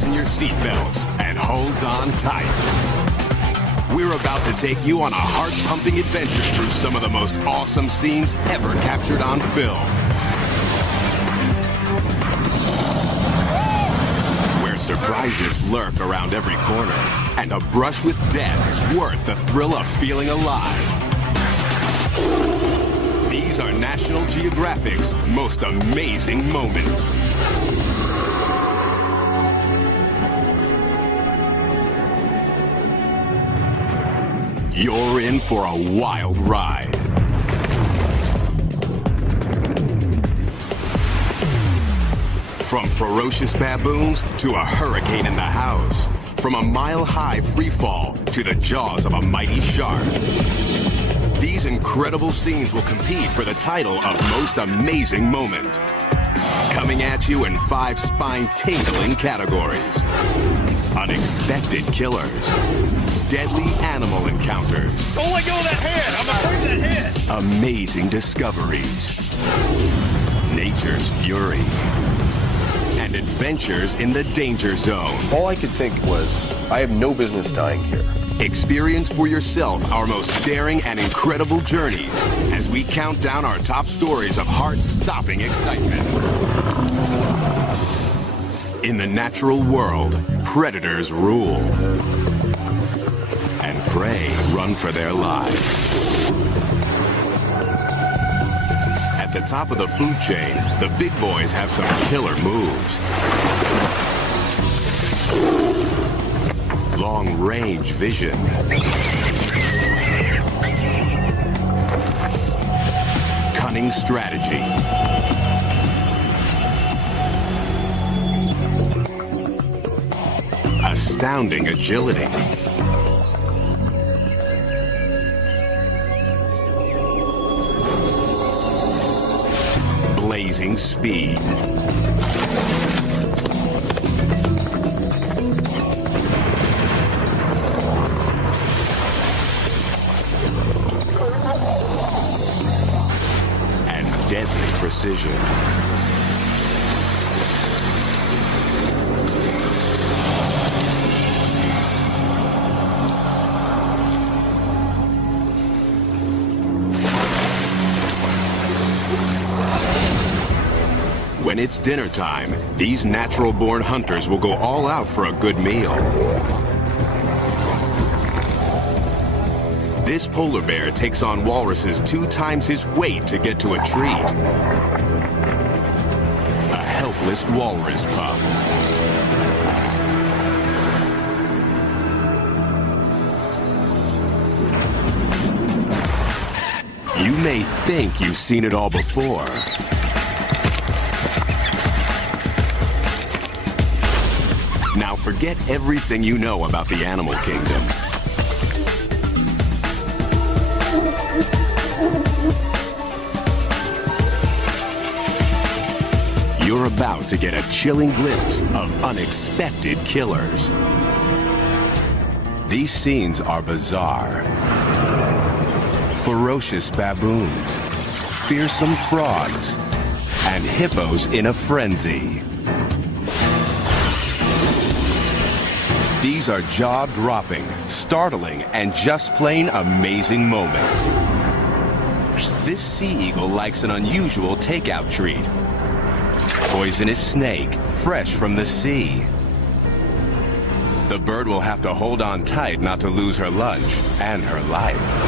fasten your seatbelts and hold on tight. We're about to take you on a heart-pumping adventure through some of the most awesome scenes ever captured on film. Where surprises lurk around every corner, and a brush with death is worth the thrill of feeling alive. These are National Geographic's most amazing moments. You're in for a wild ride. From ferocious baboons to a hurricane in the house. From a mile-high freefall to the jaws of a mighty shark. These incredible scenes will compete for the title of Most Amazing Moment. Coming at you in 5 spine-tingling categories. Unexpected killers. Deadly animal encounters. Don't let go of that head! I'm afraid of that head! Amazing discoveries. Nature's fury. And adventures in the danger zone. All I could think was, I have no business dying here. Experience for yourself our most daring and incredible journeys as we count down our top stories of heart-stopping excitement. In the natural world, predators rule. And prey run for their lives. At the top of the food chain, the big boys have some killer moves. Long-range vision. Cunning strategy. Astounding agility. Blazing speed. And deadly precision. When it's dinner time, these natural-born hunters will go all out for a good meal. This polar bear takes on walruses 2 times his weight to get to a treat. A helpless walrus pup. You may think you've seen it all before. Now forget everything you know about the animal kingdom. You're about to get a chilling glimpse of unexpected killers. These scenes are bizarre. Ferocious baboons, fearsome frogs, and hippos in a frenzy. These are jaw-dropping, startling, and just plain amazing moments. This sea eagle likes an unusual takeout treat. Poisonous snake, fresh from the sea. The bird will have to hold on tight not to lose her lunch and her life.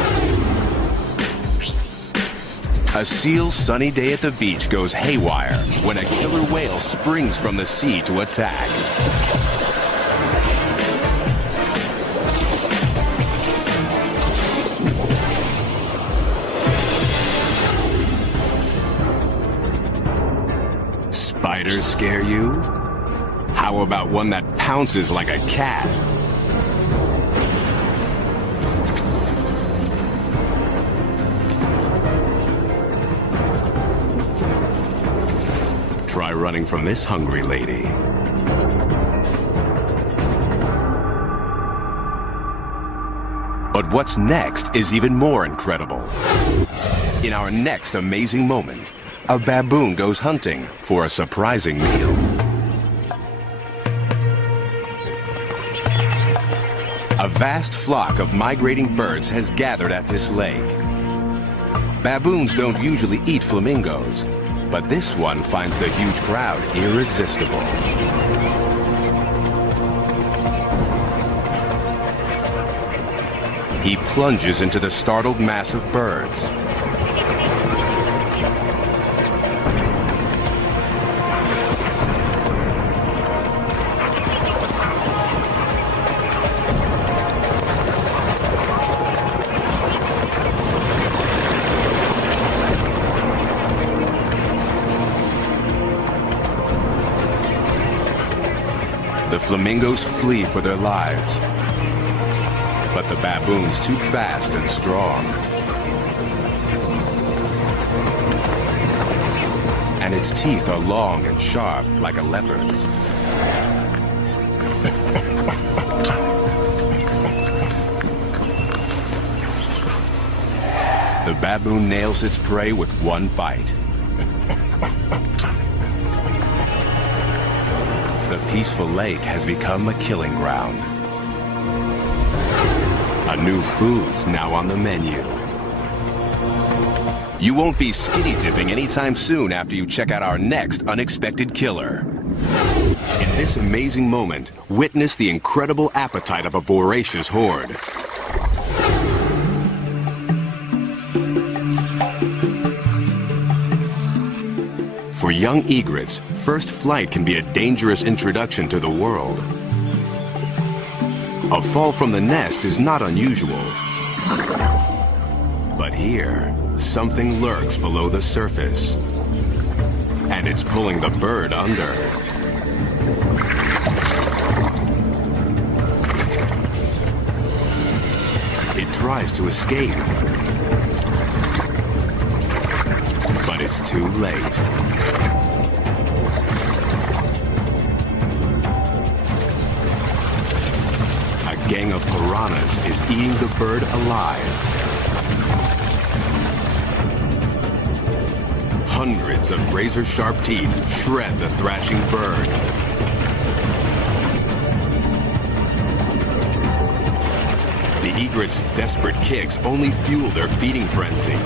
A seal's sunny day at the beach goes haywire when a killer whale springs from the sea to attack. Spiders scare you? How about one that pounces like a cat? Try running from this hungry lady. But what's next is even more incredible. In our next amazing moment, a baboon goes hunting for a surprising meal. A vast flock of migrating birds has gathered at this lake. Baboons don't usually eat flamingos, but this one finds the huge crowd irresistible. He plunges into the startled mass of birds. The flamingos flee for their lives, but the baboon's too fast and strong. And its teeth are long and sharp like a leopard's. The baboon nails its prey with one bite. The peaceful lake has become a killing ground. A new food's now on the menu. You won't be skinny dipping anytime soon after you check out our next unexpected killer. In this amazing moment, witness the incredible appetite of a voracious horde. For young egrets, first flight can be a dangerous introduction to the world. A fall from the nest is not unusual. But here, something lurks below the surface. And it's pulling the bird under. It tries to escape. But it's too late. A gang of piranhas is eating the bird alive. Hundreds of razor-sharp teeth shred the thrashing bird. The egret's desperate kicks only fuel their feeding frenzy.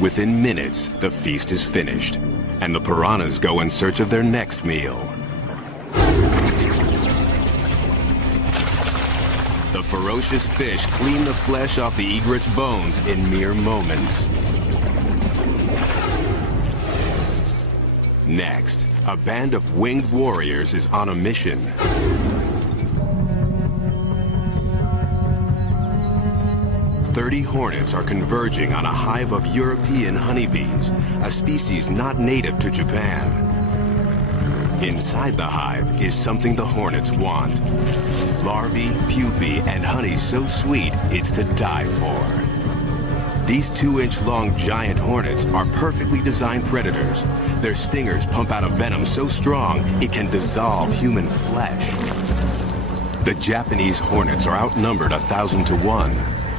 Within minutes, the feast is finished, and the piranhas go in search of their next meal. The ferocious fish clean the flesh off the egret's bones in mere moments. Next, a band of winged warriors is on a mission. "30 hornets are converging on a hive of European honeybees, a species not native to Japan. Inside the hive is something the hornets want. Larvae, pupae, and honey so sweet it's to die for. These 2-inch-long giant hornets are perfectly designed predators. Their stingers pump out a venom so strong it can dissolve human flesh. The Japanese hornets are outnumbered 1,000 to 1.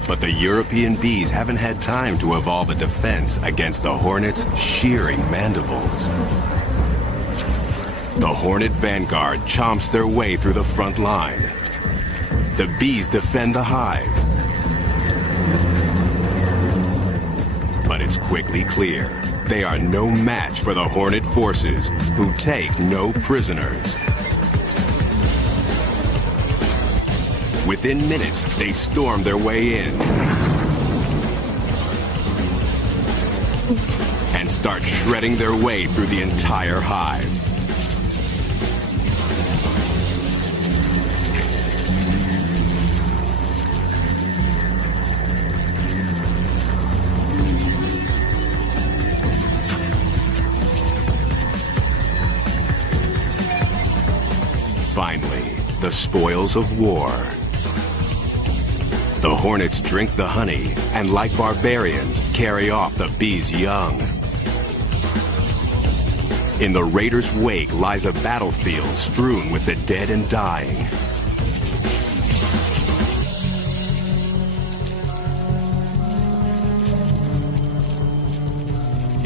But the European bees haven't had time to evolve a defense against the hornets' shearing mandibles. The hornet vanguard chomps their way through the front line. The bees defend the hive. But it's quickly clear they are no match for the hornet forces, who take no prisoners. Within minutes, they storm their way in and start shredding their way through the entire hive. Finally, the spoils of war. The hornets drink the honey and, like barbarians, carry off the bees' young. In the raiders' wake lies a battlefield strewn with the dead and dying.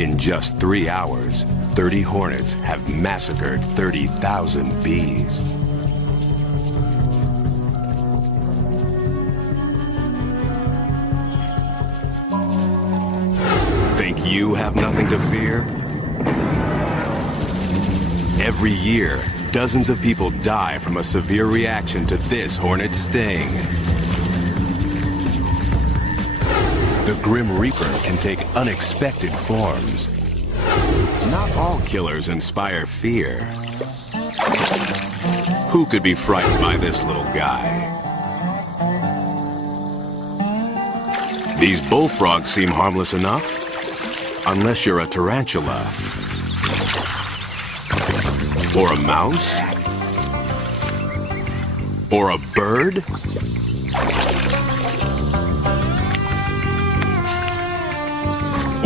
In just 3 hours, 30 hornets have massacred 30,000 bees. Think you have nothing to fear? Every year, dozens of people die from a severe reaction to this hornet sting. The Grim Reaper can take unexpected forms. Not all killers inspire fear. Who could be frightened by this little guy? These bullfrogs seem harmless enough, unless you're a tarantula, or a mouse, or a bird.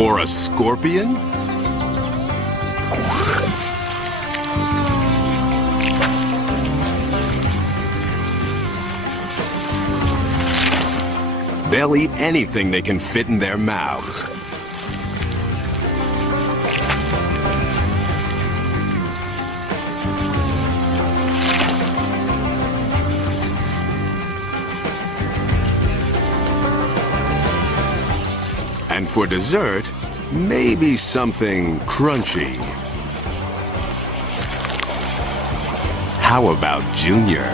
Or a scorpion? They'll eat anything they can fit in their mouths. And for dessert, maybe something crunchy. How about Junior?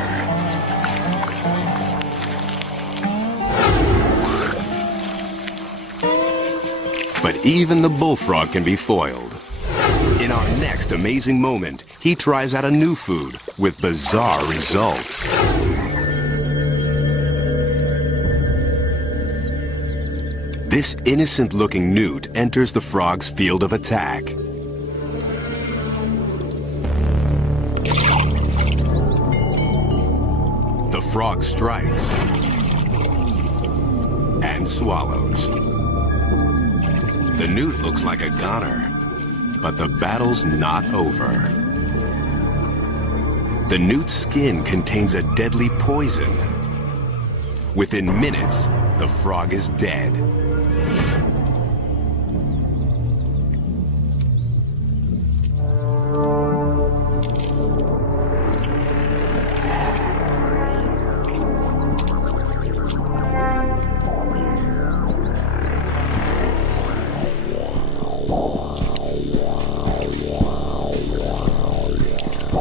But even the bullfrog can be foiled. In our next amazing moment, he tries out a new food with bizarre results. This innocent-looking newt enters the frog's field of attack. The frog strikes and swallows. The newt looks like a goner, but the battle's not over. The newt's skin contains a deadly poison. Within minutes, the frog is dead.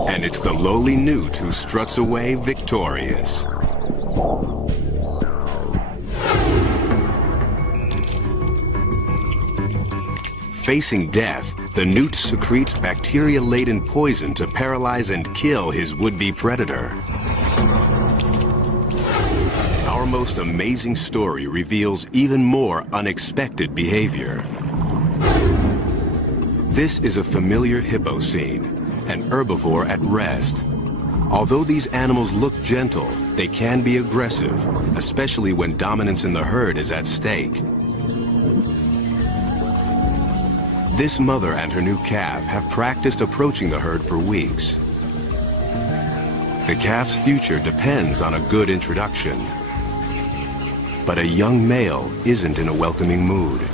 And it's the lowly newt who struts away victorious. Facing death, the newt secretes bacteria-laden poison to paralyze and kill his would-be predator. Our most amazing story reveals even more unexpected behavior. This is a familiar hippo scene, an herbivore at rest. Although these animals look gentle, they can be aggressive, especially when dominance in the herd is at stake. This mother and her new calf have practiced approaching the herd for weeks. The calf's future depends on a good introduction. But a young male isn't in a welcoming mood.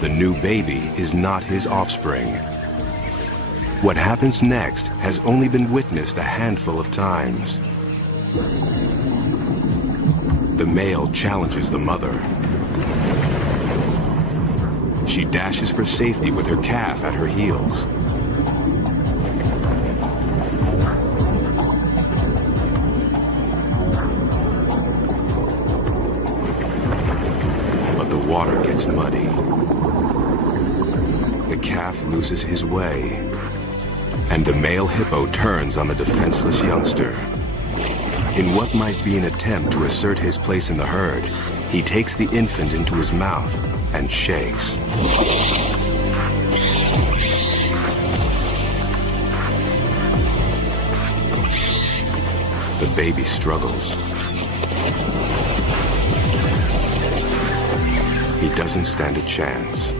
The new baby is not his offspring. What happens next has only been witnessed a handful of times. The male challenges the mother. She dashes for safety with her calf at her heels. But the water gets muddy. The calf loses his way, and the male hippo turns on the defenseless youngster. In what might be an attempt to assert his place in the herd, he takes the infant into his mouth and shakes. The baby struggles. He doesn't stand a chance.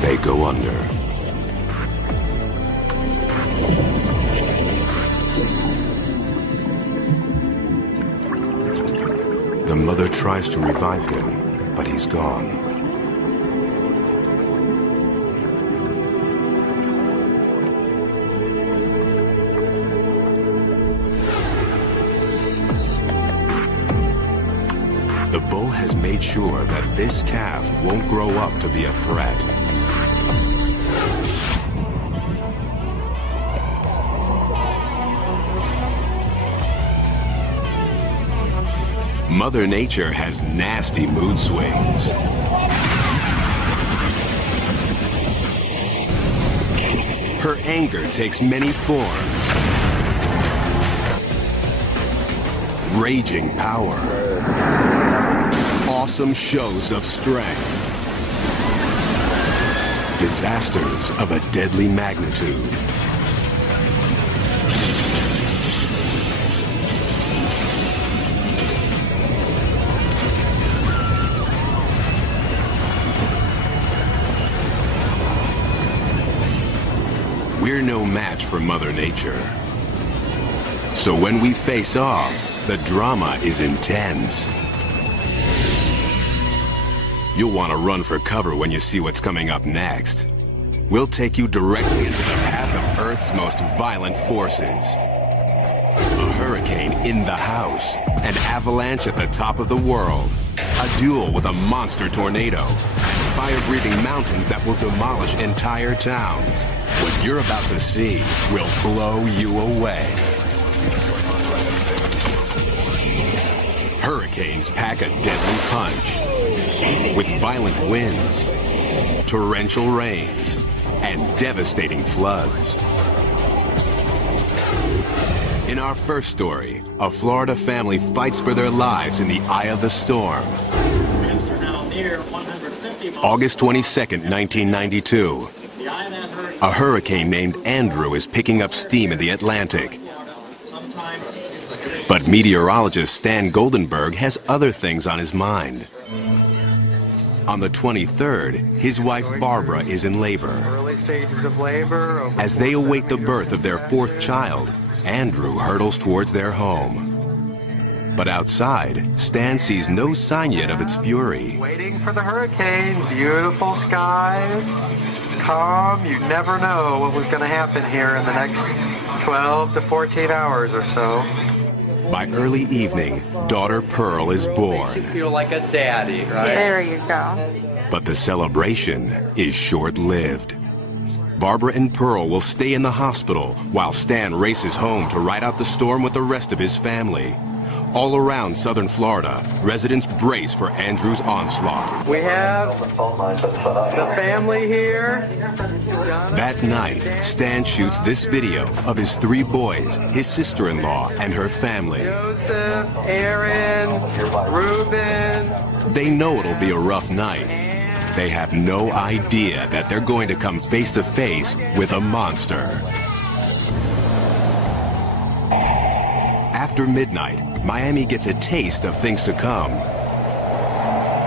They go under. mother tries to revive him, but he's gone. The bull has made sure that this calf won't grow up to be a threat. Mother Nature has nasty mood swings. Her anger takes many forms. Raging power. Awesome shows of strength. Disasters of a deadly magnitude. We're no match for Mother Nature. So when we face off, the drama is intense. You'll want to run for cover when you see what's coming up next. We'll take you directly into the path of Earth's most violent forces. A hurricane in the house, an avalanche at the top of the world, a duel with a monster tornado, and fire-breathing mountains that will demolish entire towns. What you're about to see will blow you away. Hurricanes pack a deadly punch with violent winds, torrential rains, and devastating floods. In our first story, a Florida family fights for their lives in the eye of the storm. August 22nd, 1992. A hurricane named Andrew is picking up steam in the Atlantic. But meteorologist Stan Goldenberg has other things on his mind. On the 23rd, his wife Barbara is in labor. Early stages of labor. As they await the birth of their fourth child, Andrew hurtles towards their home. But outside, Stan sees no sign yet of its fury. Waiting for the hurricane. Beautiful skies. Calm. You never know what was going to happen here in the next 12 to 14 hours or so. By early evening, daughter Pearl is born. Makes you feel like a daddy, right? There you go. But the celebration is short-lived. Barbara and Pearl will stay in the hospital while Stan races home to ride out the storm with the rest of his family. All around southern Florida, residents brace for Andrew's onslaught. We have the family here. That night, Stan shoots this video of his 3 boys, his sister-in-law, and her family. Joseph, Aaron, Reuben. They know it'll be a rough night. They have no idea that they're going to come face to face with a monster. After midnight, Miami gets a taste of things to come.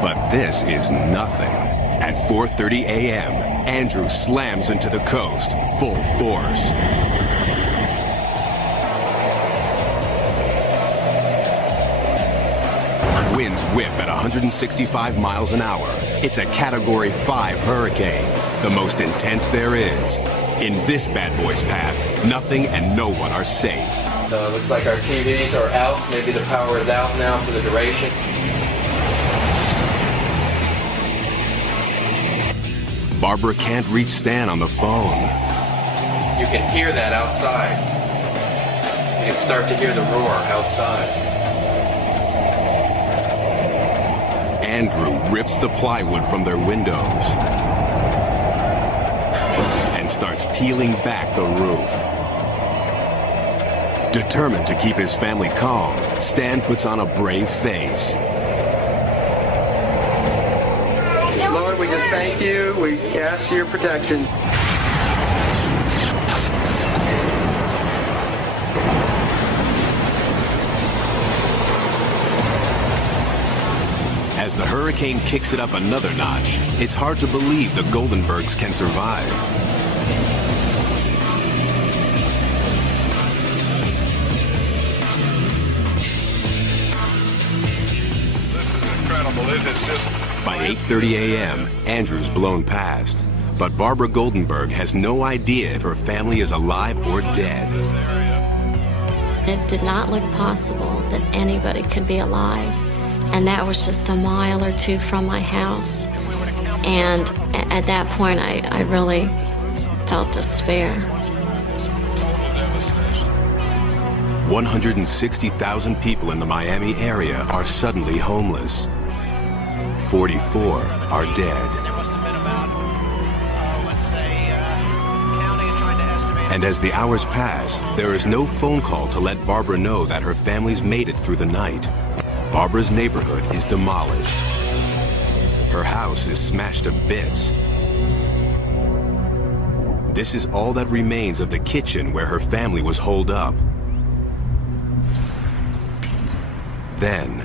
But this is nothing. At 4:30 a.m., Andrew slams into the coast, full force. Winds whip at 165 miles an hour. It's a Category 5 hurricane, the most intense there is. In this bad boy's path, nothing and no one are safe. Looks like our TVs are out. Maybe the power is out now for the duration. Barbara can't reach Stan on the phone. You can hear that outside. You can start to hear the roar outside. Andrew rips the plywood from their windows and starts peeling back the roof. Determined to keep his family calm, Stan puts on a brave face. Lord, we just thank you. We ask your protection. As the hurricane kicks it up another notch, it's hard to believe the Goldenbergs can survive. trouble. It is just... By 8:30 a.m., Andrew's blown past. But Barbara Goldenberg has no idea if her family is alive or dead. It did not look possible that anybody could be alive. And that was just a mile or two from my house. And at that point, I really felt despair. 160,000 people in the Miami area are suddenly homeless. 44 are dead. And as the hours pass, there is no phone call to let Barbara know that her family's made it through the night. Barbara's neighborhood is demolished. Her house is smashed to bits. This is all that remains of the kitchen where her family was holed up. Then,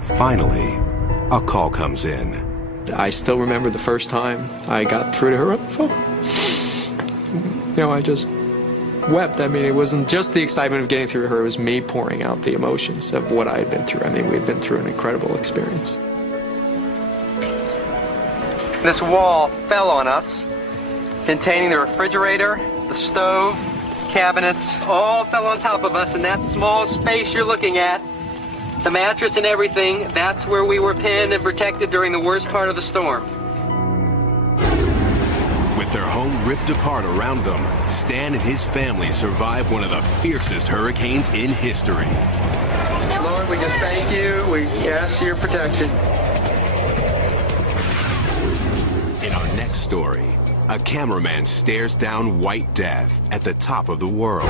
finally, a call comes in. I still remember the first time I got through to her on the phone. You know, I just wept. I mean, it wasn't just the excitement of getting through to her, it was me pouring out the emotions of what I had been through. I mean, we had been through an incredible experience. This wall fell on us, containing the refrigerator, the stove, cabinets, all fell on top of us in that small space you're looking at. The mattress and everything, that's where we were pinned and protected during the worst part of the storm. With their home ripped apart around them, Stan and his family survived one of the fiercest hurricanes in history. Lord, we just thank you. We ask your protection. In our next story, a cameraman stares down white death at the top of the world.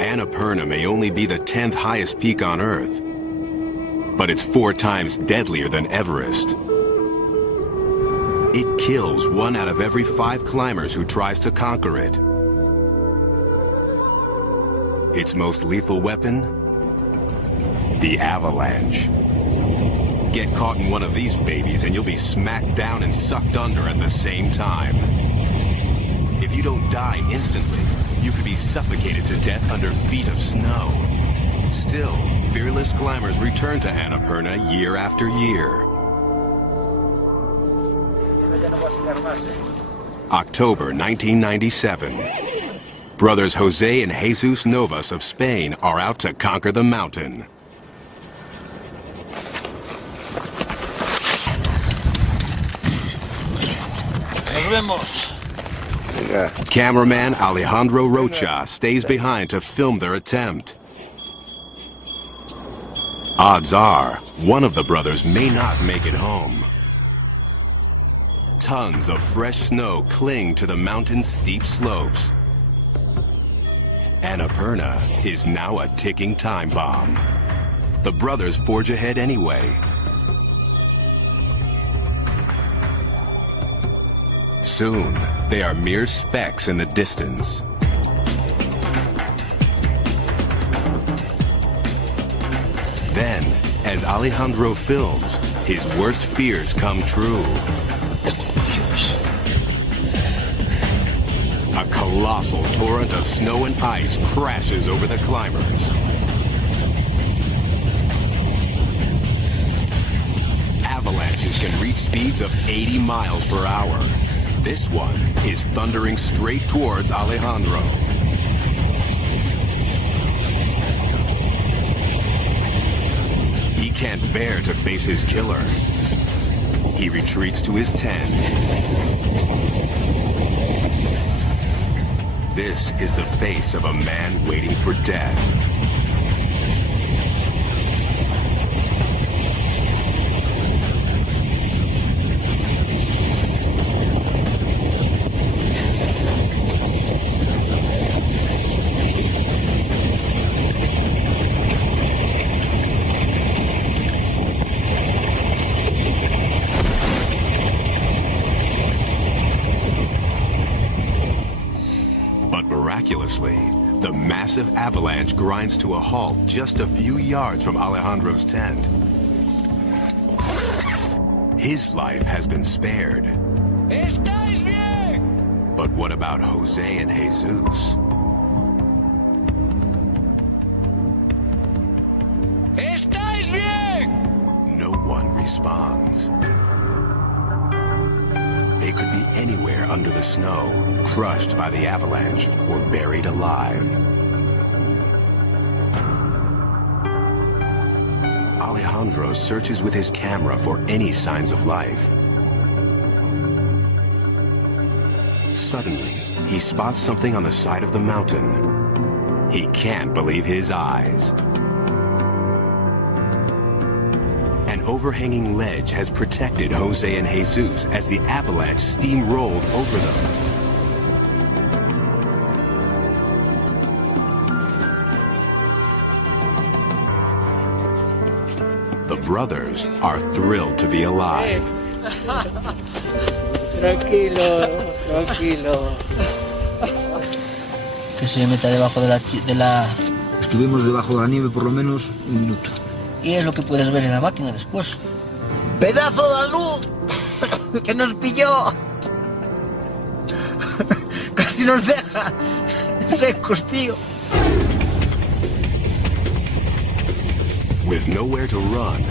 Annapurna may only be the 10th highest peak on Earth, but it's 4 times deadlier than Everest. It kills 1 out of every 5 climbers who tries to conquer it. Its most lethal weapon? The avalanche. Get caught in one of these babies and you'll be smacked down and sucked under at the same time. If you don't die instantly, you could be suffocated to death under feet of snow. Still, fearless climbers return to Annapurna year after year. October 1997. Brothers Jose and Jesus Novas of Spain are out to conquer the mountain. Nos vemos. Cameraman Alejandro Rocha stays behind to film their attempt. Odds are, one of the brothers may not make it home. Tons of fresh snow cling to the mountain's steep slopes. Annapurna is now a ticking time bomb. The brothers forge ahead anyway. Soon, they are mere specks in the distance. Then, as Alejandro films, his worst fears come true. A colossal torrent of snow and ice crashes over the climbers. Avalanches can reach speeds of 80 miles per hour. This one is thundering straight towards Alejandro. He can't bear to face his killer. He retreats to his tent. This is the face of a man waiting for death. Miraculously, the massive avalanche grinds to a halt just a few yards from Alejandro's tent. His life has been spared. ¿Estáis bien? But what about Jose and Jesus? responds. They could be anywhere under the snow, crushed by the avalanche, or buried alive. Alejandro searches with his camera for any signs of life. Suddenly, he spots something on the side of the mountain. He can't believe his eyes. An overhanging ledge has protected Jose and Jesus as the avalanche steamrolled over them. The brothers are thrilled to be alive. Tranquilo, tranquilo. Que se meta debajo de la... Estuvimos debajo de la nieve por lo menos un minuto. Y es lo que puedes ver en la máquina después. ¡Pedazo de luz! ¡Que nos pilló! Casi nos deja secos, tío. With nowhere to run,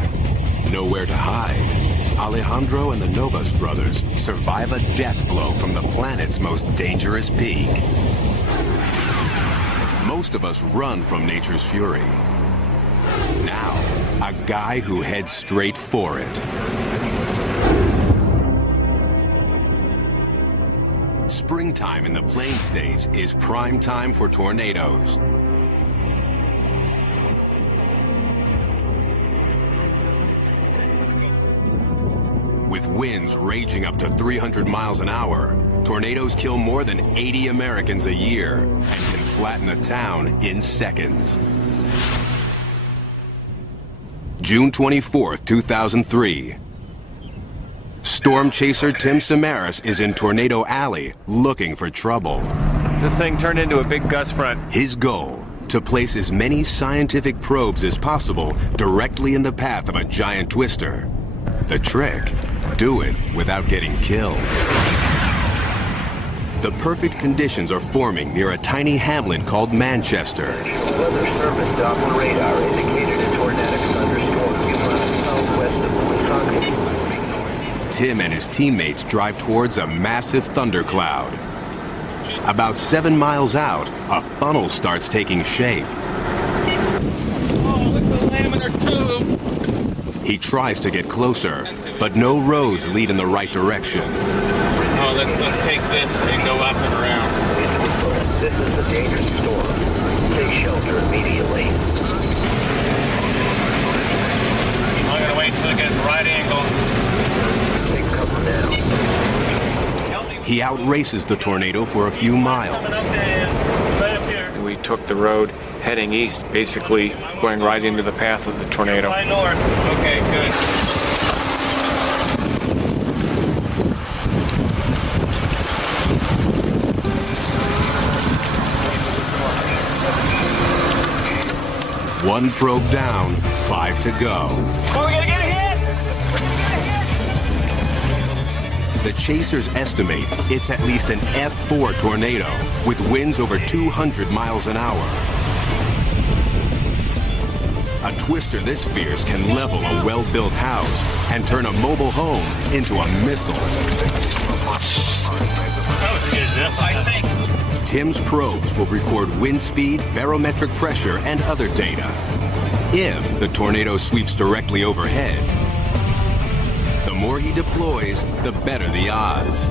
nowhere to hide, Alejandro and the Novas brothers survive a death blow from the planet's most dangerous peak. Most of us run from nature's fury. Now, a guy who heads straight for it. Springtime in the Plain States is prime time for tornadoes. With winds raging up to 300 miles an hour, tornadoes kill more than 80 Americans a year and can flatten a town in seconds. June 24th, 2003. Storm chaser Tim Samaras is in Tornado Alley looking for trouble. This thing turned into a big gust front. His goal, to place as many scientific probes as possible directly in the path of a giant twister. The trick, do it without getting killed. The perfect conditions are forming near a tiny hamlet called Manchester. Weather Service Doppler radar indicated a tornadic thunderstorm running southwest of Woonsocket. Tim and his teammates drive towards a massive thundercloud. About 7 miles out, a funnel starts taking shape. Oh, look at the laminar tube. He tries to get closer, but no roads lead in the right direction. Oh, let's take this and go up and around. This is a dangerous storm. Take shelter immediately. I'm gonna wait till it gets right angle. Take cover now. He outraces the tornado for a few miles. We took the road heading east, basically going right into the path of the tornado. Fly north. Okay, good. One probe down, 5 to go. Oh, we gotta get a hit! The chasers estimate it's at least an F4 tornado with winds over 200 miles an hour. A twister this fierce can level a well-built house and turn a mobile home into a missile. That was good, this, I think. Tim's probes will record wind speed, barometric pressure, and other data. If the tornado sweeps directly overhead, the more he deploys, the better the odds.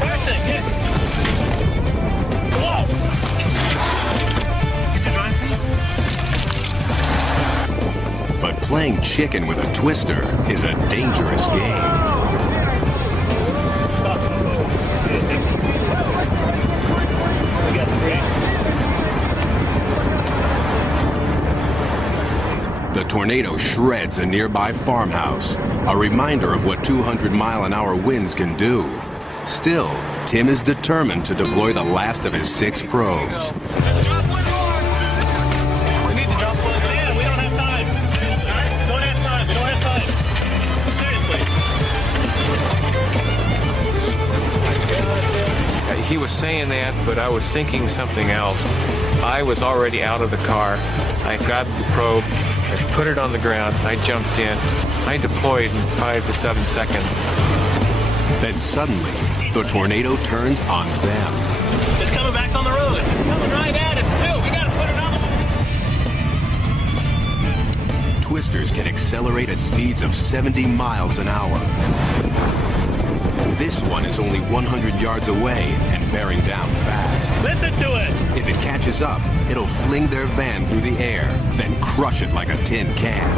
Person, get. Whoa! Can you drive, please? But playing chicken with a twister is a dangerous game. The tornado shreds a nearby farmhouse, a reminder of what 200-mile-an-hour winds can do. Still, Tim is determined to deploy the last of his 6 probes. We need to drop one in. We don't have time. All right? We don't have time. We don't have time. Seriously. He was saying that, but I was thinking something else. I was already out of the car. I grabbed the probe, I put it on the ground, I jumped in. I deployed in 5 to 7 seconds. Then suddenly, the tornado turns on them. It's coming back on the road. It's coming right at us, too. We got to put it on. Twisters can accelerate at speeds of 70 miles an hour. This one is only 100 yards away and bearing down fast. Listen to it. If it catches up, it'll fling their van through the air, then crush it like a tin can.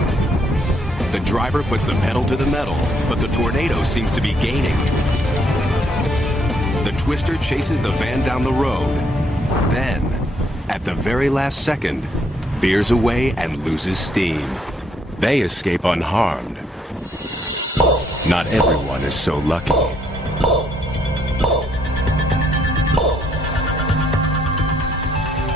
The driver puts the pedal to the metal, but the tornado seems to be gaining. The Twister chases the van down the road. Then, at the very last second, veers away and loses steam. They escape unharmed. Not everyone is so lucky.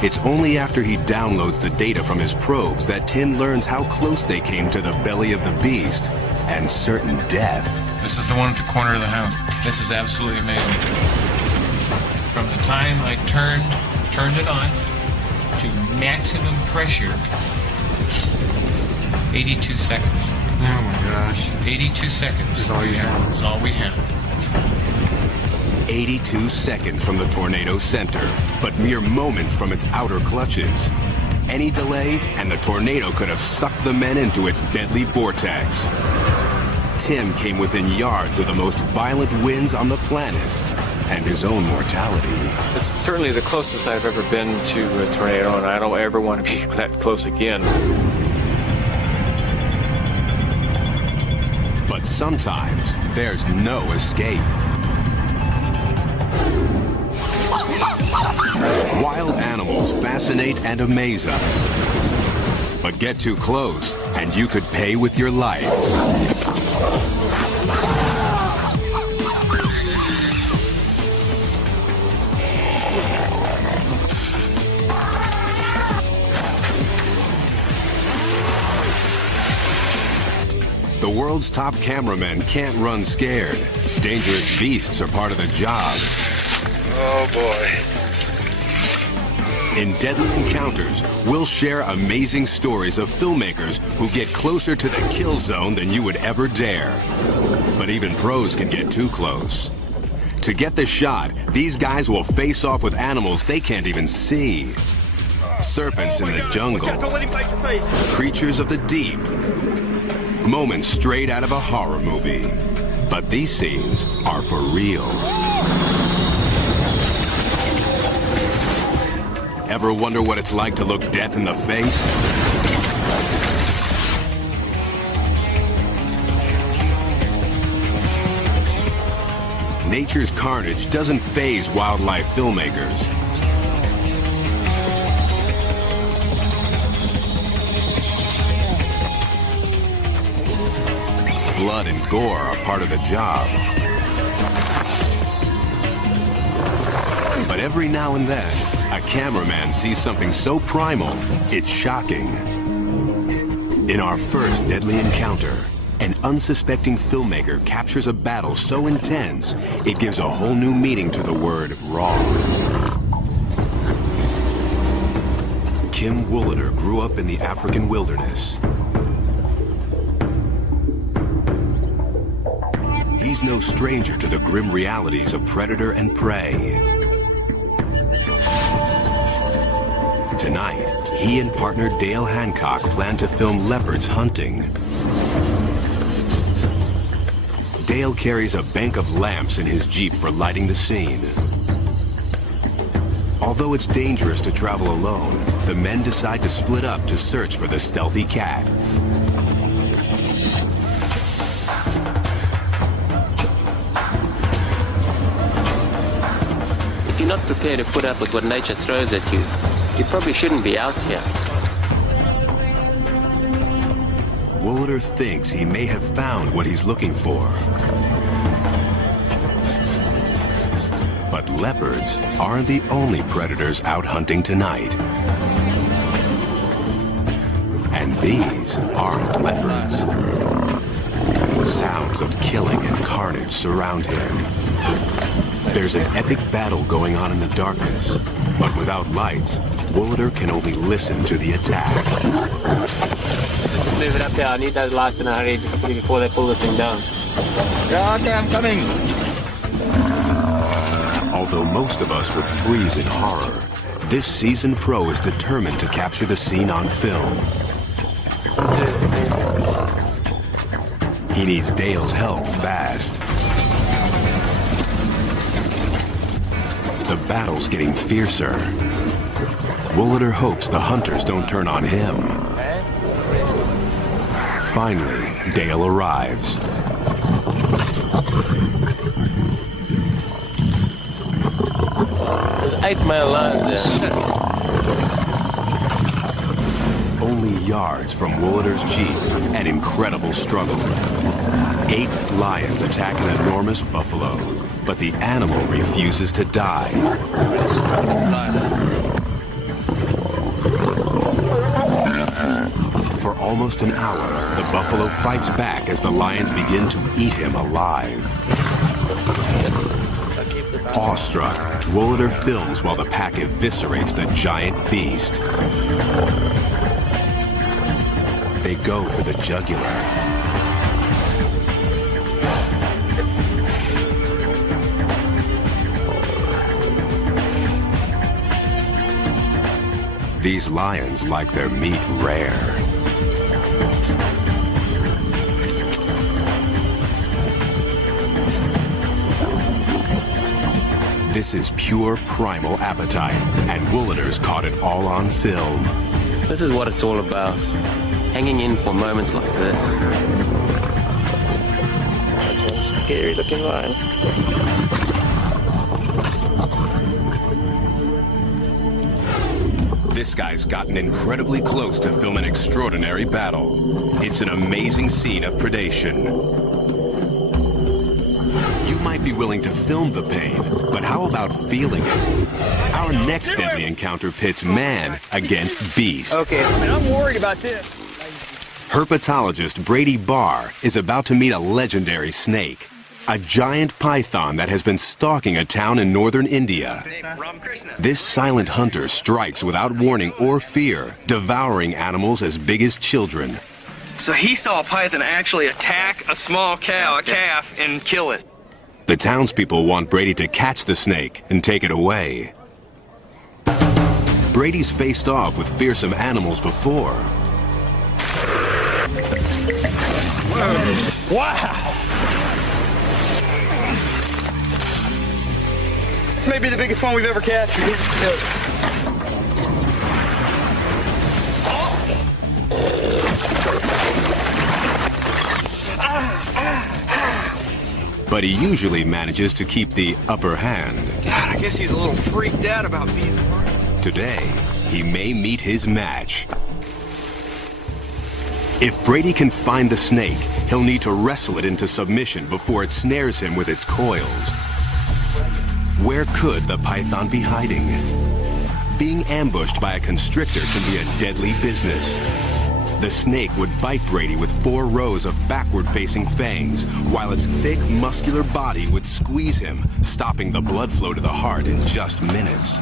It's only after he downloads the data from his probes that Tim learns how close they came to the belly of the beast and certain death. This is the one at the corner of the house. This is absolutely amazing. From the time I turned it on to maximum pressure, 82 seconds. Oh my gosh. 82 seconds. This is all you have. That's all we have. 82 seconds from the tornado's center, but mere moments from its outer clutches. Any delay, and the tornado could have sucked the men into its deadly vortex. Tim came within yards of the most violent winds on the planet and his own mortality. It's certainly the closest I've ever been to a tornado, and I don't ever want to be that close again. But sometimes there's no escape. Wild animals fascinate and amaze us. But get too close, and you could pay with your life. The world's top cameramen can't run scared. Dangerous beasts are part of the job. Oh boy. In Deadly Encounters, we'll share amazing stories of filmmakers who get closer to the kill zone than you would ever dare. But even pros can get too close. To get the shot, these guys will face off with animals they can't even see. Serpents in the jungle, creatures of the deep, moments straight out of a horror movie. But these scenes are for real. Ever wonder what it's like to look death in the face? Nature's carnage doesn't faze wildlife filmmakers. Blood and gore are part of the job. But every now and then, a cameraman sees something so primal, it's shocking. In our first Deadly Encounter, an unsuspecting filmmaker captures a battle so intense, it gives a whole new meaning to the word raw. Kim Wooliter grew up in the African wilderness. He's no stranger to the grim realities of predator and prey. Tonight, he and partner Dale Hancock plan to film leopards hunting. Dale carries a bank of lamps in his Jeep for lighting the scene. Although it's dangerous to travel alone, the men decide to split up to search for the stealthy cat. If you're not prepared to put up with what nature throws at you, you probably shouldn't be out here. Wooliter thinks he may have found what he's looking for. But leopards aren't the only predators out hunting tonight. And these aren't leopards. Sounds of killing and carnage surround him. There's an epic battle going on in the darkness, but without lights, Woolader can only listen to the attack. Move it up here. I need those lights in a hurry before they pull this thing down. Yeah, okay, I'm coming. Although most of us would freeze in horror, this seasoned pro is determined to capture the scene on film. He needs Dale's help fast. The battle's getting fiercer. Woolader hopes the hunters don't turn on him. Finally, Dale arrives. 8 mile lines there. Only yards from Woolader's Jeep, an incredible struggle. 8 lions attack an enormous buffalo, but the animal refuses to die. For almost an hour, the buffalo fights back as the lions begin to eat him alive. Awestruck, Woolader films while the pack eviscerates the giant beast. They go for the jugular. These lions like their meat rare. This is pure primal appetite, and Woolader's caught it all on film. This is what it's all about. Hanging in for moments like this. That's one scary looking lion. This guy's gotten incredibly close to film an extraordinary battle. It's an amazing scene of predation. You might be willing to film the pain, but how about feeling it? Our next deadly encounter pits man against beast. Okay, I mean, I'm worried about this. Herpetologist Brady Barr is about to meet a legendary snake, a giant python that has been stalking a town in northern India. This silent hunter strikes without warning or fear, devouring animals as big as children. So he saw a python actually attack a small cow, a calf, and kill it. The townspeople want Brady to catch the snake and take it away. Brady's faced off with fearsome animals before. Wow! This may be the biggest one we've ever captured. But he usually manages to keep the upper hand. God, I guess he's a little freaked out about being part. Today, he may meet his match. If Brady can find the snake, he'll need to wrestle it into submission before it snares him with its coils. Where could the python be hiding? Being ambushed by a constrictor can be a deadly business. The snake would bite Brady with 4 rows of backward-facing fangs, while its thick, muscular body would squeeze him, stopping the blood flow to the heart in just minutes.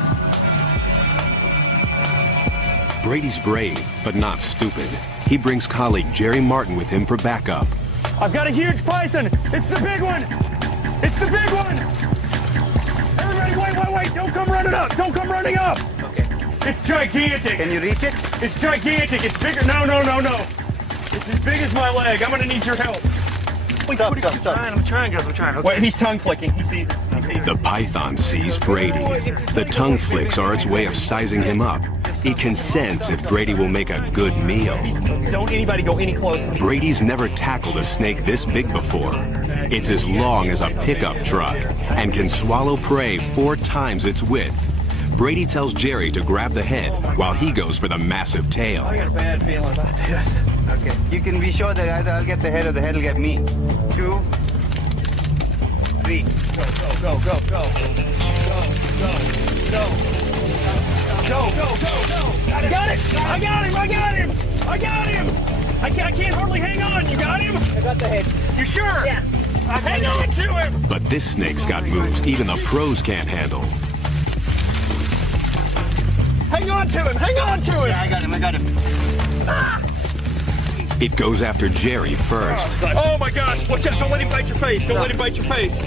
Brady's brave, but not stupid. He brings colleague Jerry Martin with him for backup. I've got a huge python. It's the big one. It's the big one. Everybody, wait. Don't come running up. Don't come running up. Okay. It's gigantic. Can you reach it? It's gigantic. It's bigger. No. It's as big as my leg. I'm going to need your help. Stop. I'm trying, guys. I'm trying. Okay. Wait, he's tongue flicking. He sees it. The python sees Brady. The tongue flicks are its way of sizing him up. It can sense if Brady will make a good meal. Don't anybody go any closer. Brady's never tackled a snake this big before. It's as long as a pickup truck and can swallow prey 4 times its width. Brady tells Jerry to grab the head while he goes for the massive tail. I got a bad feeling about this. Okay, you can be sure that either I'll get the head or the head will get me. 2, 3. Go. I got him. I can't hardly hang on. You got him? I got the head. You sure? Yeah. Hang on to him. But this snake's got moves even the pros can't handle. Hang on to him! Hang on to him! Yeah, I got him. Ah! It goes after Jerry first. Oh my gosh! Watch out! Don't let him bite your face! Don't let him bite your face!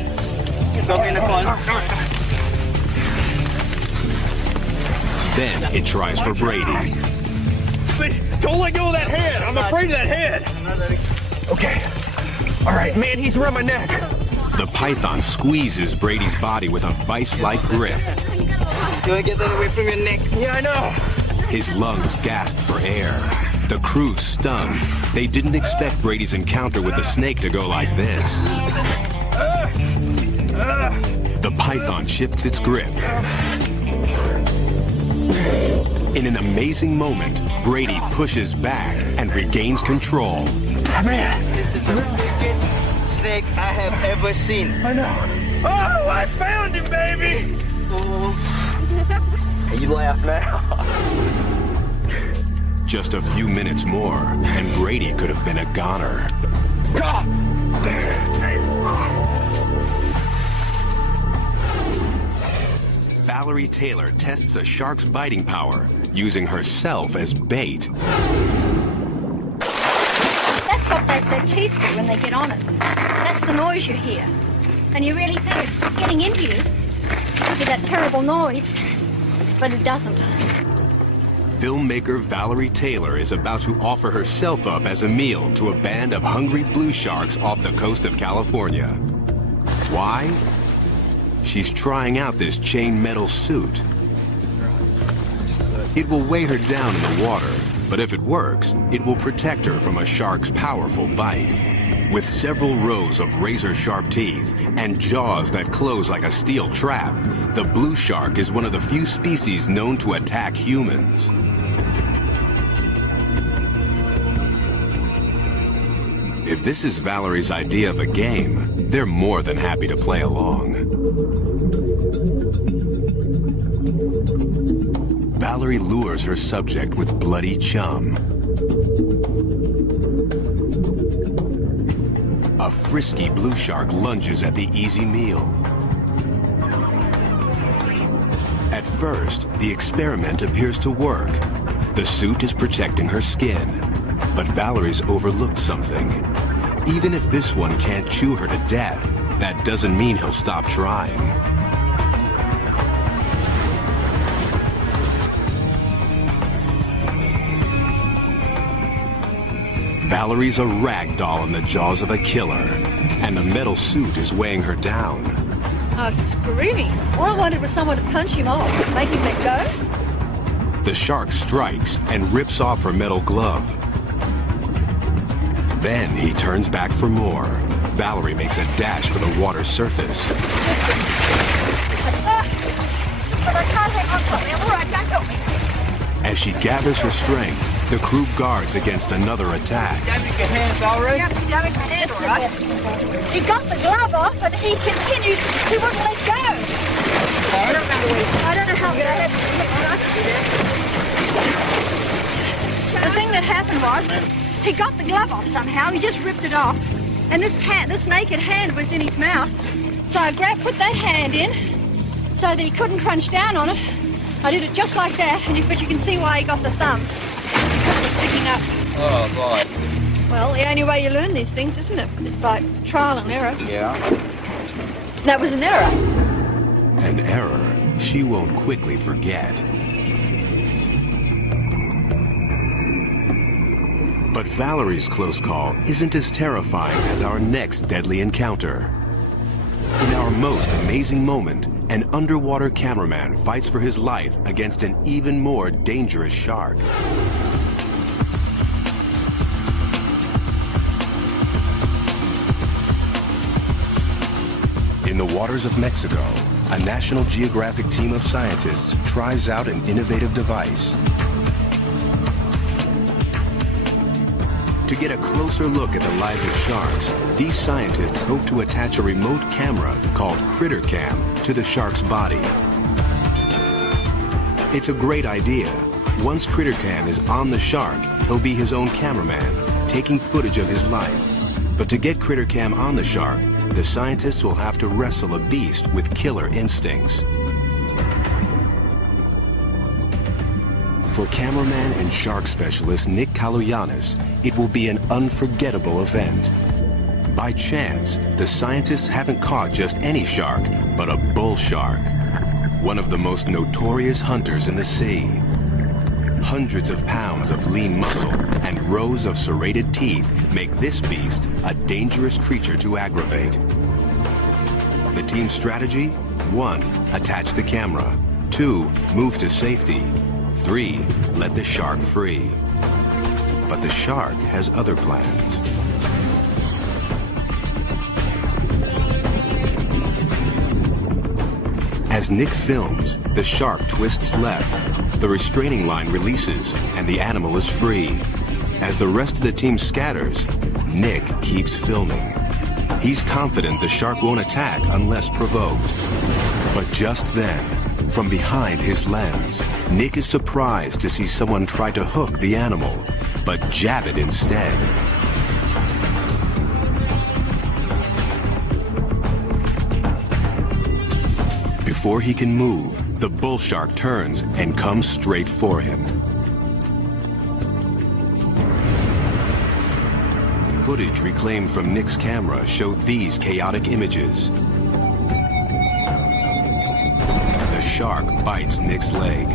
Don't be in the fun. Then it tries for Brady. Don't let go of that head! I'm afraid of that head! Okay. All right, man, he's around my neck. The python squeezes Brady's body with a vice-like grip. You want to get that away from your neck? Yeah, I know. His lungs gasp for air. The crew's stunned. They didn't expect Brady's encounter with the snake to go like this. The python shifts its grip. In an amazing moment, Brady pushes back and regains control. Man, this is the biggest snake I have ever seen. I know. Oh, I found him, baby! You laugh now. Just a few minutes more, and Brady could have been a goner. Valerie Taylor tests a shark's biting power, using herself as bait. That's what their teeth do when they get on it. That's the noise you hear. And you really think it's getting into you. Look at that terrible noise. But it doesn't. Filmmaker Valerie Taylor is about to offer herself up as a meal to a band of hungry blue sharks off the coast of California. Why? She's trying out this chain metal suit. It will weigh her down in the water, but if it works, it will protect her from a shark's powerful bite. With several rows of razor-sharp teeth and jaws that close like a steel trap, the blue shark is one of the few species known to attack humans. If this is Valerie's idea of a game, they're more than happy to play along. Valerie lures her subject with bloody chum. A frisky blue shark lunges at the easy meal. At first, the experiment appears to work. The suit is protecting her skin. But Valerie's overlooked something. Even if this one can't chew her to death, that doesn't mean he'll stop trying. Valerie's a rag doll in the jaws of a killer, and the metal suit is weighing her down. Oh, screaming. All I wanted was someone to punch him off, make him let go. The shark strikes and rips off her metal glove. Then he turns back for more. Valerie makes a dash for the water's surface. But I can't hang on to him. All right, don't help me. As she gathers her strength, the crew guards against another attack. Damage your hand, Valerie. Yeah, damage your hand, all right. He got the glove off, but he continued. He wouldn't let go. I don't know how that happened. The thing that happened was, he got the glove off somehow. He just ripped it off, and this naked hand was in his mouth. So I put that hand in, so that he couldn't crunch down on it. I did it just like that, but you can see why he got the thumb. It was sticking up. Oh, boy. Well, the only way you learn these things, isn't it? Is by trial and error. Yeah. That was an error. An error she won't quickly forget. But Valerie's close call isn't as terrifying as our next deadly encounter. In our most amazing moment, an underwater cameraman fights for his life against an even more dangerous shark. In the waters of Mexico, a National Geographic team of scientists tries out an innovative device. To get a closer look at the lives of sharks, these scientists hope to attach a remote camera called Critter Cam to the shark's body. It's a great idea. Once Critter Cam is on the shark, he'll be his own cameraman, taking footage of his life. But to get Critter Cam on the shark, the scientists will have to wrestle a beast with killer instincts. For cameraman and shark specialist Nick Kaloyanis, it will be an unforgettable event. By chance, the scientists haven't caught just any shark, but a bull shark, one of the most notorious hunters in the sea. Hundreds of pounds of lean muscle and rows of serrated teeth make this beast a dangerous creature to aggravate. The team's strategy? 1. Attach the camera. 2. Move to safety. 3. Let the shark free. But the shark has other plans. As Nick films, the shark twists left. The restraining line releases, and the animal is free. As the rest of the team scatters, Nick keeps filming. He's confident the shark won't attack unless provoked. But just then, from behind his lens, Nick is surprised to see someone try to hook the animal, but jab it instead. Before he can move, the bull shark turns and comes straight for him. Footage reclaimed from Nick's camera showed these chaotic images. The shark bites Nick's leg.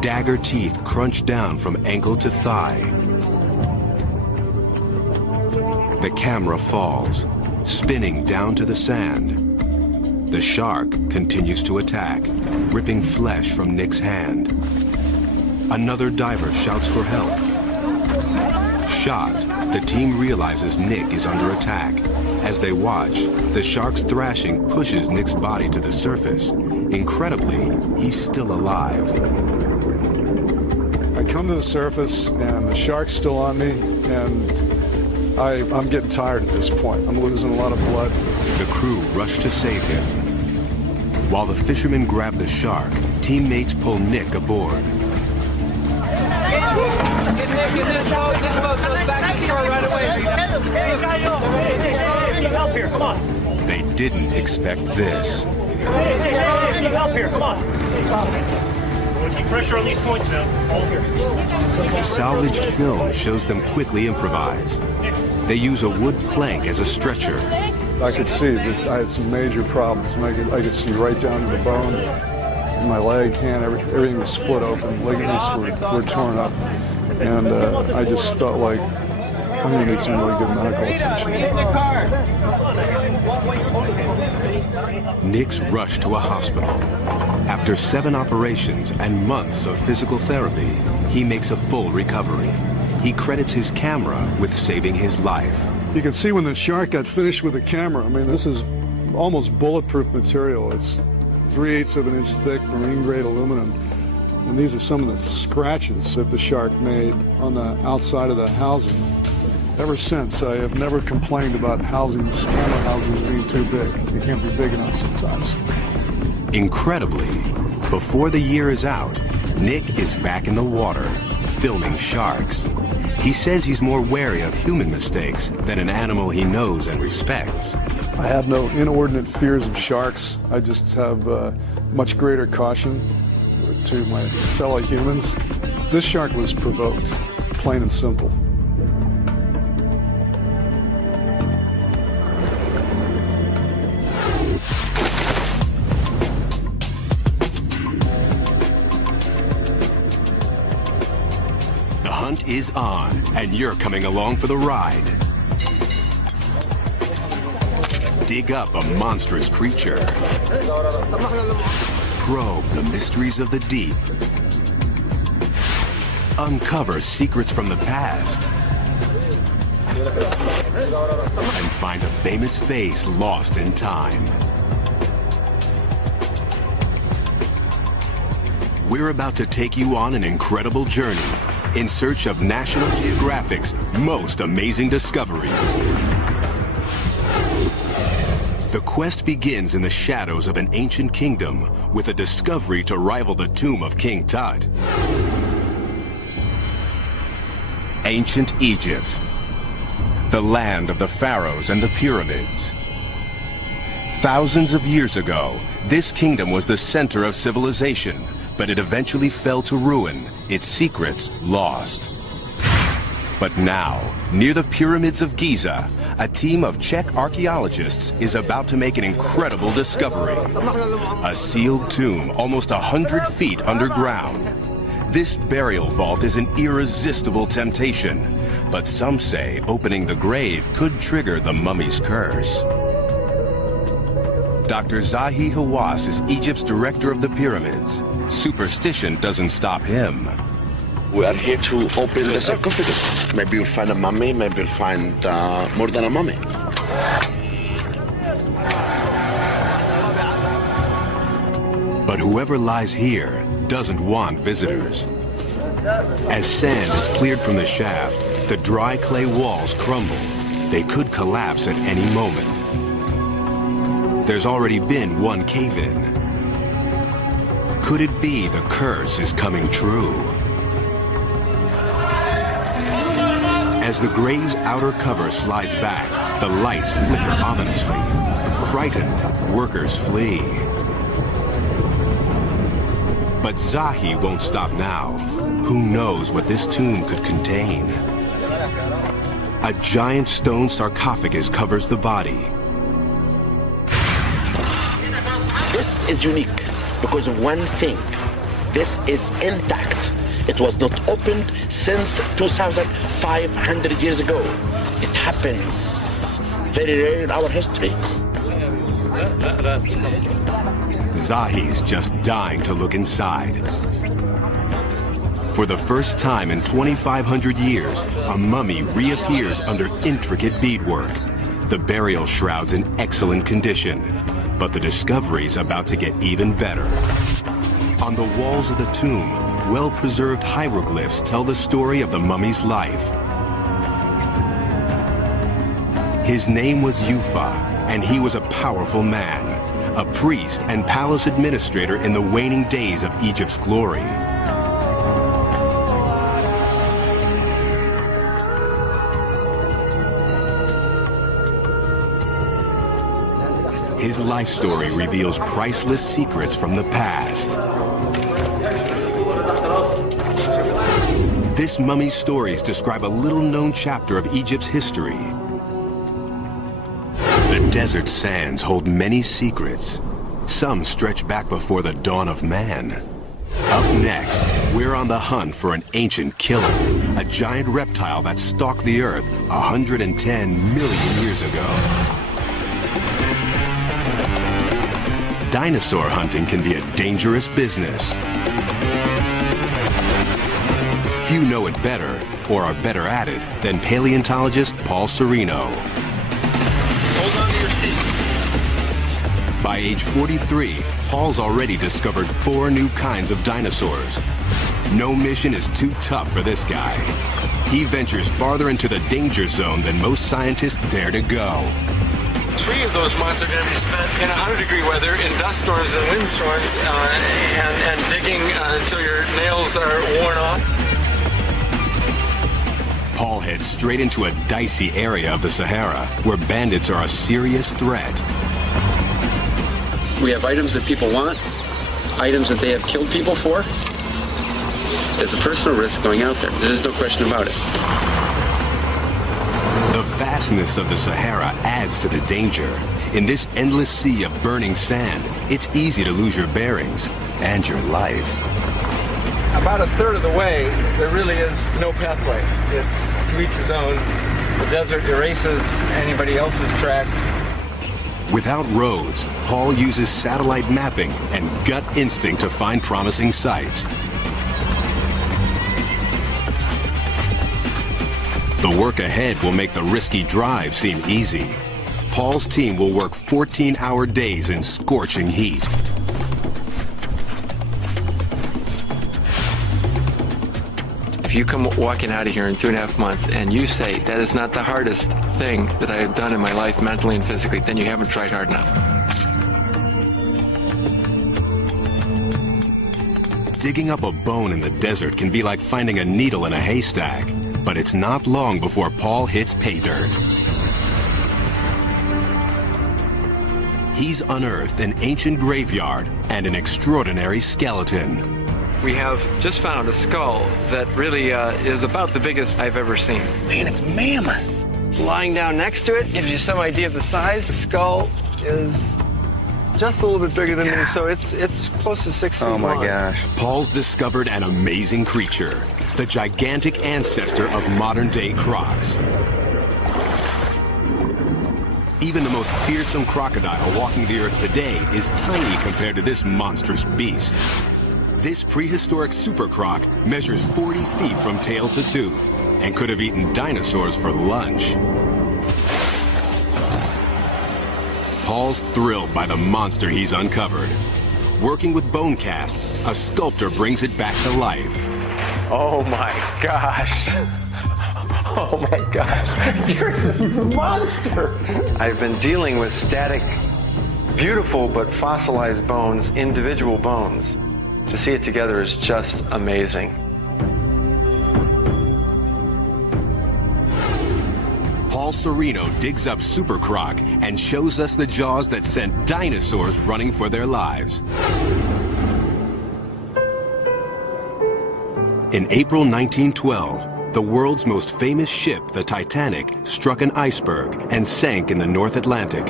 Dagger teeth crunch down from ankle to thigh. The camera falls, spinning down to the sand. The shark continues to attack, ripping flesh from Nick's hand. Another diver shouts for help. Shocked, the team realizes Nick is under attack. As they watch, the shark's thrashing pushes Nick's body to the surface. Incredibly, he's still alive. I come to the surface, and the shark's still on me, and I'm getting tired at this point. I'm losing a lot of blood. The crew rush to save him. While the fishermen grab the shark, teammates pull Nick aboard. They didn't expect this. Help here, come on. Keep pressure on these points now. Hold here. Salvaged film shows them quickly improvise. They use a wood plank as a stretcher. I could see that I had some major problems. And I could see right down to the bone. My leg, hand, everything was split open. Ligaments were torn up. And I just felt like I'm going to need some really good medical attention. Nick's rushed to a hospital. After 7 operations and months of physical therapy, he makes a full recovery. He credits his camera with saving his life. You can see when the shark got finished with the camera. I mean, this is almost bulletproof material. It's 3/8 of an inch thick, marine-grade aluminum. And these are some of the scratches that the shark made on the outside of the housing. Ever since, I have never complained about housings, camera housings being too big. They can't be big enough sometimes. Incredibly, before the year is out, Nick is back in the water, filming sharks. He says he's more wary of human mistakes than an animal he knows and respects. I have no inordinate fears of sharks. I just have much greater caution to my fellow humans. This shark was provoked, plain and simple. The hunt is on, and you're coming along for the ride. Dig up a monstrous creature. Probe the mysteries of the deep. Uncover secrets from the past. And find a famous face lost in time. We're about to take you on an incredible journey in search of National Geographic's most amazing discoveries. The quest begins in the shadows of an ancient kingdom with a discovery to rival the tomb of King Tut. Ancient Egypt, the land of the pharaohs and the pyramids. Thousands of years ago, this kingdom was the center of civilization, but it eventually fell to ruin its secrets lost. But now, near the pyramids of Giza, a team of Czech archaeologists is about to make an incredible discovery. A sealed tomb almost 100 feet underground. This burial vault is an irresistible temptation, but some say opening the grave could trigger the mummy's curse. Dr. Zahi Hawass is Egypt's director of the pyramids. Superstition doesn't stop him. We are here to open the sarcophagus. Maybe you'll find a mummy, maybe you'll find more than a mummy. But whoever lies here doesn't want visitors. As sand is cleared from the shaft, the dry clay walls crumble. They could collapse at any moment. There's already been one cave-in. Could it be the curse is coming true? As the grave's outer cover slides back, the lights flicker ominously. Frightened, workers flee. But Zahi won't stop now. Who knows what this tomb could contain? A giant stone sarcophagus covers the body. This is unique because of one thing. This is intact. It was not opened since 2,500 years ago. It happens very rare in our history. Zahi's just dying to look inside. For the first time in 2,500 years, a mummy reappears under intricate beadwork. The burial shroud's in excellent condition, but the discovery's about to get even better. On the walls of the tomb, well-preserved hieroglyphs tell the story of the mummy's life. His name was Yufa, and he was a powerful man, a priest and palace administrator in the waning days of Egypt's glory. His life story reveals priceless secrets from the past. This mummy's stories describe a little-known chapter of Egypt's history. The desert sands hold many secrets. Some stretch back before the dawn of man. Up next, we're on the hunt for an ancient killer, a giant reptile that stalked the Earth 110 million years ago. Dinosaur hunting can be a dangerous business. Few know it better, or are better at it, than paleontologist Paul Serino. Hold on to your seats. By age 43, Paul's already discovered 4 new kinds of dinosaurs. No mission is too tough for this guy. He ventures farther into the danger zone than most scientists dare to go. 3 of those months are going to be spent in 100-degree weather, in dust storms and windstorms, and digging until your nails are worn off. Paul heads straight into a dicey area of the Sahara, where bandits are a serious threat. We have items that people want, items that they have killed people for. It's a personal risk going out there. There's no question about it. The vastness of the Sahara adds to the danger. In this endless sea of burning sand, it's easy to lose your bearings and your life. About a third of the way, there really is no pathway. It's to each his own. The desert erases anybody else's tracks. Without roads, Paul uses satellite mapping and gut instinct to find promising sites. The work ahead will make the risky drive seem easy. Paul's team will work 14-hour days in scorching heat. If you come walking out of here in 2.5 months and you say that is not the hardest thing that I have done in my life mentally and physically, then you haven't tried hard enough. Digging up a bone in the desert can be like finding a needle in a haystack, but it's not long before Paul hits pay dirt. He's unearthed an ancient graveyard and an extraordinary skeleton. we have just found a skull that really is about the biggest I've ever seen. Man, it's mammoth. Lying down next to it gives you some idea of the size. The skull is just a little bit bigger than me, so it's close to 6 feet long. Oh my gosh. Paul's discovered an amazing creature, the gigantic ancestor of modern-day crocs. Even the most fearsome crocodile walking the earth today is tiny compared to this monstrous beast. This prehistoric super croc measures 40 feet from tail to tooth and could have eaten dinosaurs for lunch. Paul's thrilled by the monster he's uncovered. Working with bone casts, a sculptor brings it back to life. Oh my gosh. Oh my gosh. You're a monster. I've been dealing with static, beautiful but fossilized bones, individual bones. To see it together is just amazing. Paul Sereno digs up Super Croc and shows us the jaws that sent dinosaurs running for their lives. In April 1912, the world's most famous ship, the Titanic, struck an iceberg and sank in the North Atlantic.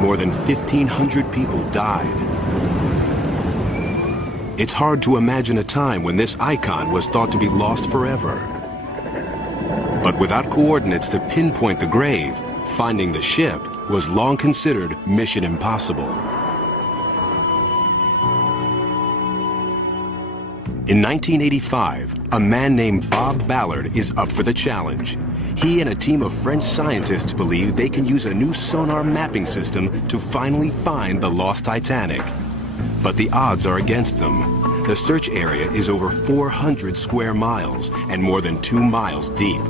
More than 1,500 people died. It's hard to imagine a time when this icon was thought to be lost forever. But without coordinates to pinpoint the grave, finding the ship was long considered mission impossible. In 1985, a man named Bob Ballard is up for the challenge. He and a team of French scientists believe they can use a new sonar mapping system to finally find the lost Titanic. But the odds are against them. The search area is over 400 square miles and more than 2 miles deep.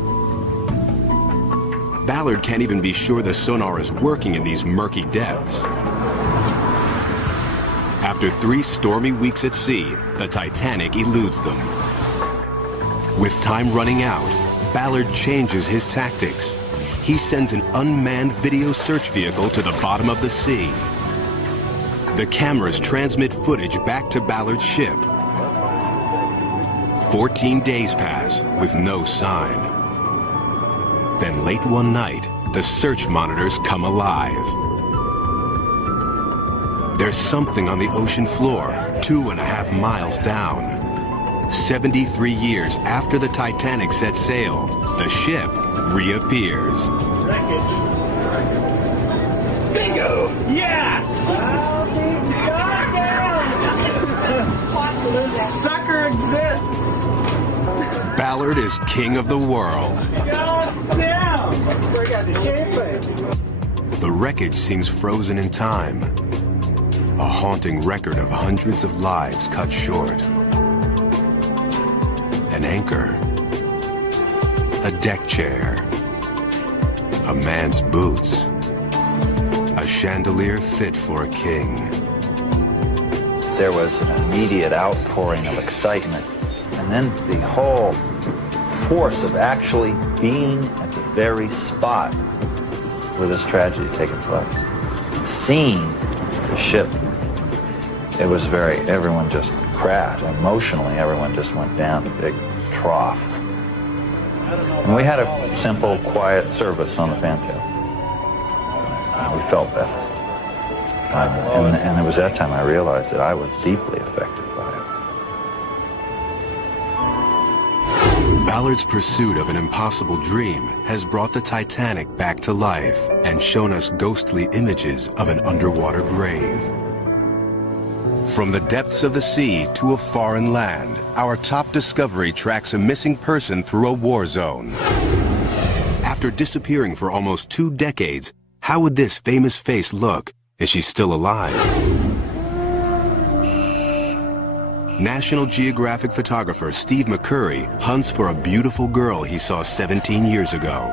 Ballard can't even be sure the sonar is working in these murky depths. After 3 stormy weeks at sea, the Titanic eludes them. With time running out, Ballard changes his tactics. He sends an unmanned video search vehicle to the bottom of the sea. The cameras transmit footage back to Ballard's ship. 14 days pass with no sign. Then late one night, the search monitors come alive. There's something on the ocean floor, 2.5 miles down. 73 years after the Titanic set sail, the ship reappears. Bingo! Yeah! This sucker exists! Ballard is king of the world. The wreckage seems frozen in time. A haunting record of hundreds of lives cut short. An anchor. A deck chair. A man's boots. A chandelier fit for a king. There was an immediate outpouring of excitement. And then the whole force of actually being at the very spot where this tragedy had taken place. Seeing the ship, it was everyone just crashed. Emotionally, everyone just went down a big trough. And we had a simple, quiet service on the fantail. We felt better. And it was that time I realized that I was deeply affected by it. Ballard's pursuit of an impossible dream has brought the Titanic back to life and shown us ghostly images of an underwater grave. From the depths of the sea to a foreign land, our top discovery tracks a missing person through a war zone. After disappearing for almost 2 decades, how would this famous face look? Is she still alive? National Geographic photographer Steve McCurry hunts for a beautiful girl he saw 17 years ago.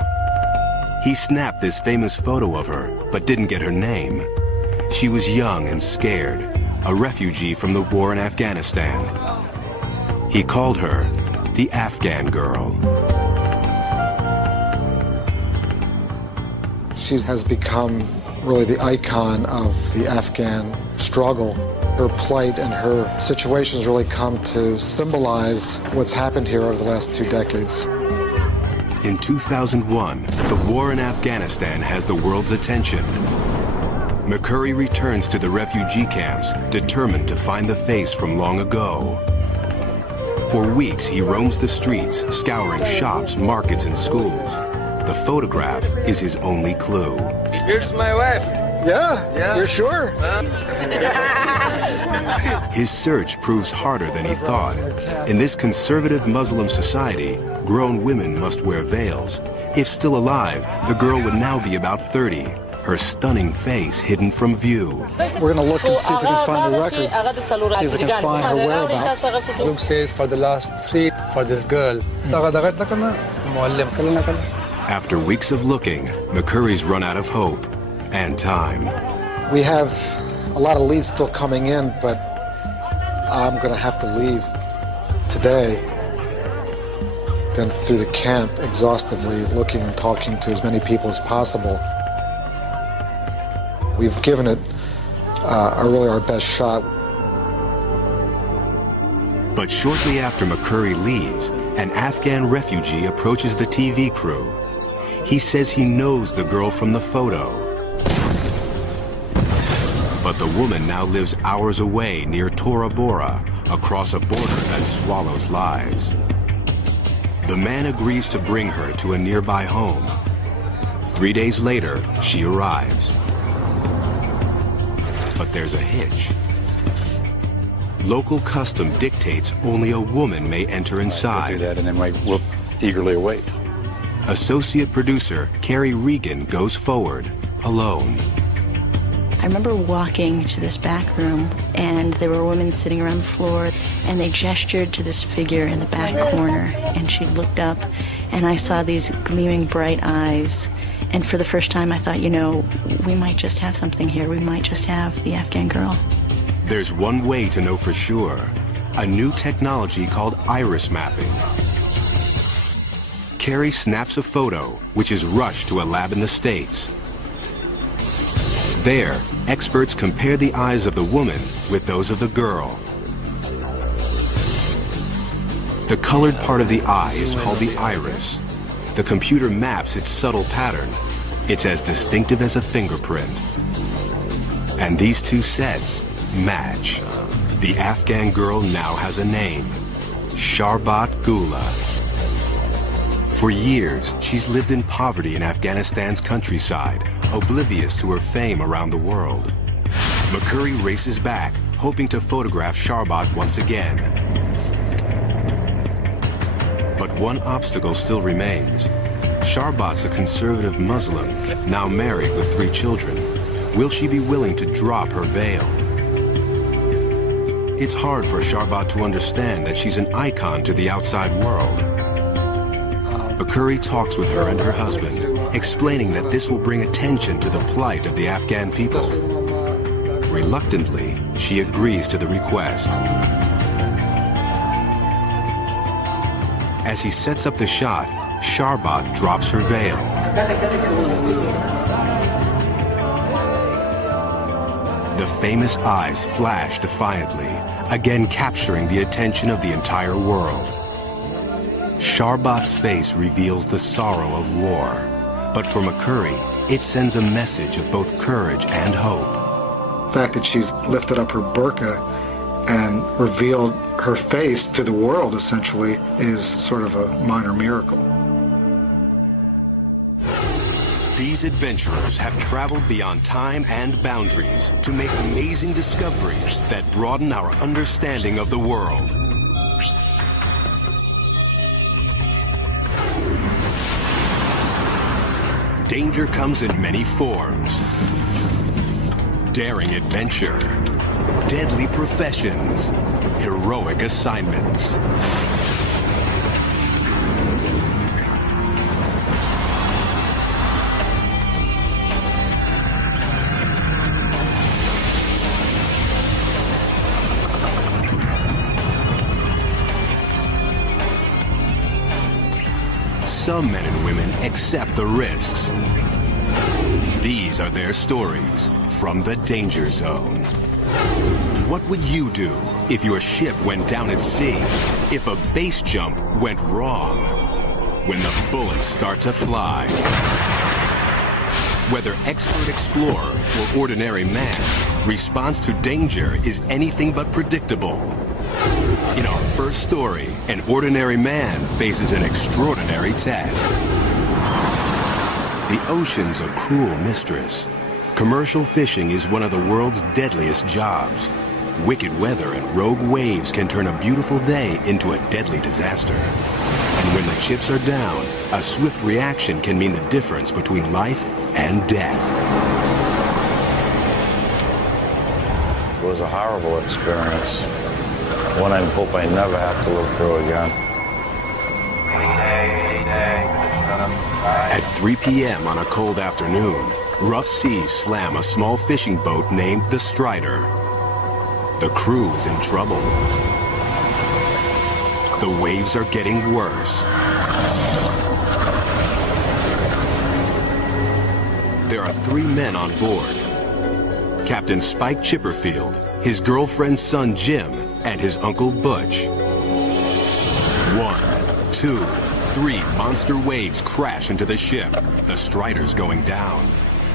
He snapped this famous photo of her, but didn't get her name. She was young and scared, a refugee from the war in Afghanistan. He called her the Afghan girl. She has become really the icon of the Afghan struggle. Her plight and her situations really come to symbolize what's happened here over the last 2 decades. In 2001, the war in Afghanistan has the world's attention. McCurry returns to the refugee camps, determined to find the face from long ago. For weeks, he roams the streets, scouring shops, markets, and schools. The photograph is his only clue. Here's my wife. Yeah? You're sure? His search proves harder than he thought. In this conservative Muslim society, grown women must wear veils. If still alive, the girl would now be about 30, her stunning face hidden from view. We're going to look and see if we can find the records, see if we can find her whereabouts. Luke says for the last 3 for this girl. After weeks of looking, McCurry's run out of hope and time. We have a lot of leads still coming in, but I'm going to have to leave today. Been through the camp exhaustively, looking and talking to as many people as possible. We've given it really our best shot. But shortly after McCurry leaves, an Afghan refugee approaches the TV crew. He says he knows the girl from the photo. But the woman now lives hours away near Tora Bora, across a border that swallows lives. The man agrees to bring her to a nearby home. 3 days later, she arrives. But there's a hitch. Local custom dictates only a woman may enter inside. Do that, and then we'll eagerly await. Associate producer Carrie Regan goes forward, alone. I remember walking to this back room, and there were women sitting around the floor, and they gestured to this figure in the back corner, and she looked up, and I saw these gleaming bright eyes. And for the first time, I thought, you know, we might just have something here. We might just have the Afghan girl. There's one way to know for sure. A new technology called iris mapping. Carrie snaps a photo, which is rushed to a lab in the States. There, experts compare the eyes of the woman with those of the girl. The colored part of the eye is called the iris. The computer maps its subtle pattern. It's as distinctive as a fingerprint. And these two sets match. The Afghan girl now has a name, Sharbat Gula. For years, she's lived in poverty in Afghanistan's countryside, oblivious to her fame around the world. McCurry races back, hoping to photograph Sharbat once again. But one obstacle still remains. Sharbat's a conservative Muslim, now married with 3 children. Will she be willing to drop her veil? It's hard for Sharbat to understand that she's an icon to the outside world. McCurry talks with her and her husband, explaining that this will bring attention to the plight of the Afghan people. Reluctantly, she agrees to the request. As he sets up the shot, Sharbat drops her veil. The famous eyes flash defiantly, again capturing the attention of the entire world. Sharbat's face reveals the sorrow of war, but for McCurry, it sends a message of both courage and hope. The fact that she's lifted up her burqa and revealed her face to the world, essentially, is sort of a minor miracle. These adventurers have traveled beyond time and boundaries to make amazing discoveries that broaden our understanding of the world. Danger comes in many forms. Daring adventure, deadly professions, heroic assignments. Some men and women accept the risks. These are their stories from the Danger Zone. What would you do if your ship went down at sea? If a base jump went wrong? When the bullets start to fly? Whether expert explorer or ordinary man, response to danger is anything but predictable. In our first story, an ordinary man faces an extraordinary task. The ocean's a cruel mistress. Commercial fishing is one of the world's deadliest jobs. Wicked weather and rogue waves can turn a beautiful day into a deadly disaster. And when the chips are down, a swift reaction can mean the difference between life and death. It was a horrible experience, one I hope I never have to live through again. At 3 p.m. on a cold afternoon, rough seas slam a small fishing boat named the Strider. The crew is in trouble. The waves are getting worse. There are 3 men on board. Captain Spike Chipperfield, his girlfriend's son Jim, and his uncle Butch. 1, 2, 3 monster waves crash into the ship. The Strider's going down.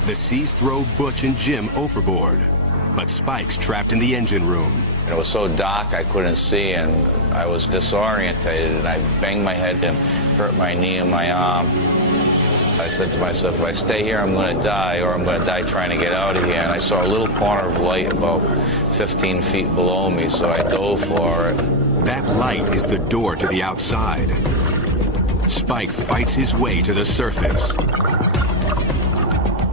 The seas throw Butch and Jim overboard. But Spike's trapped in the engine room. It was so dark I couldn't see, and I was disorientated, and I banged my head and hurt my knee and my arm. I said to myself, if I stay here, I'm going to die, or I'm going to die trying to get out of here. And I saw a little corner of light about 15 feet below me, so I dove for it. That light is the door to the outside. Spike fights his way to the surface.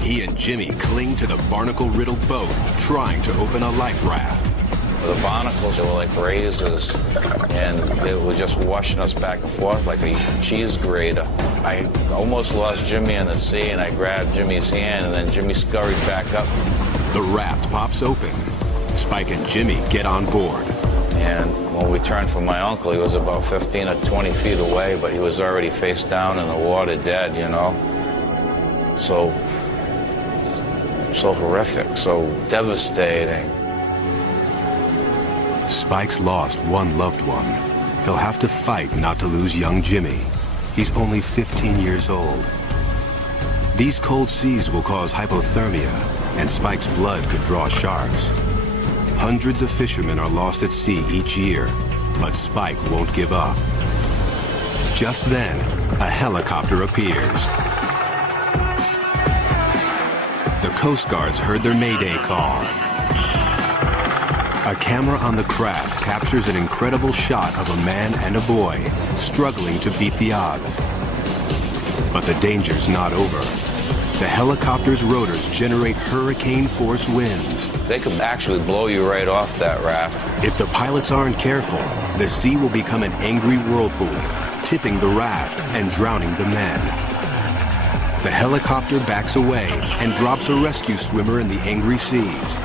He and Jimmy cling to the barnacle-riddled boat, trying to open a life raft. The barnacles were like razors, and they were just washing us back and forth like a cheese grater. I almost lost Jimmy in the sea, and I grabbed Jimmy's hand, and then Jimmy scurried back up. The raft pops open. Spike and Jimmy get on board. And when we turned for my uncle, he was about 15 or 20 feet away, but he was already face down in the water dead, you know. So horrific, so devastating. Spike's lost one loved one. He'll have to fight not to lose young Jimmy. He's only 15 years old. These cold seas will cause hypothermia, and Spike's blood could draw sharks. Hundreds of fishermen are lost at sea each year, but Spike won't give up. Just then, a helicopter appears. The Coast Guards heard their Mayday call. A camera on the craft captures an incredible shot of a man and a boy struggling to beat the odds. But the danger's not over. The helicopter's rotors generate hurricane-force winds. They could actually blow you right off that raft. If the pilots aren't careful, the sea will become an angry whirlpool, tipping the raft and drowning the men. The helicopter backs away and drops a rescue swimmer in the angry seas.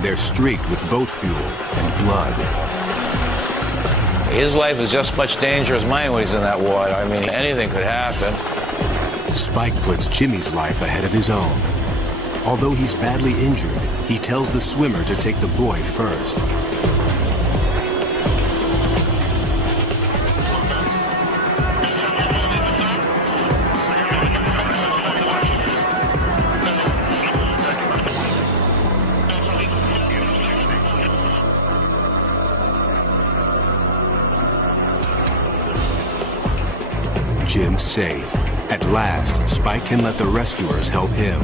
They're streaked with boat fuel and blood. His life is just as much danger as mine when he's in that water. I mean, anything could happen. Spike puts Jimmy's life ahead of his own. Although he's badly injured, he tells the swimmer to take the boy first. Jim's safe. At last, Spike can let the rescuers help him.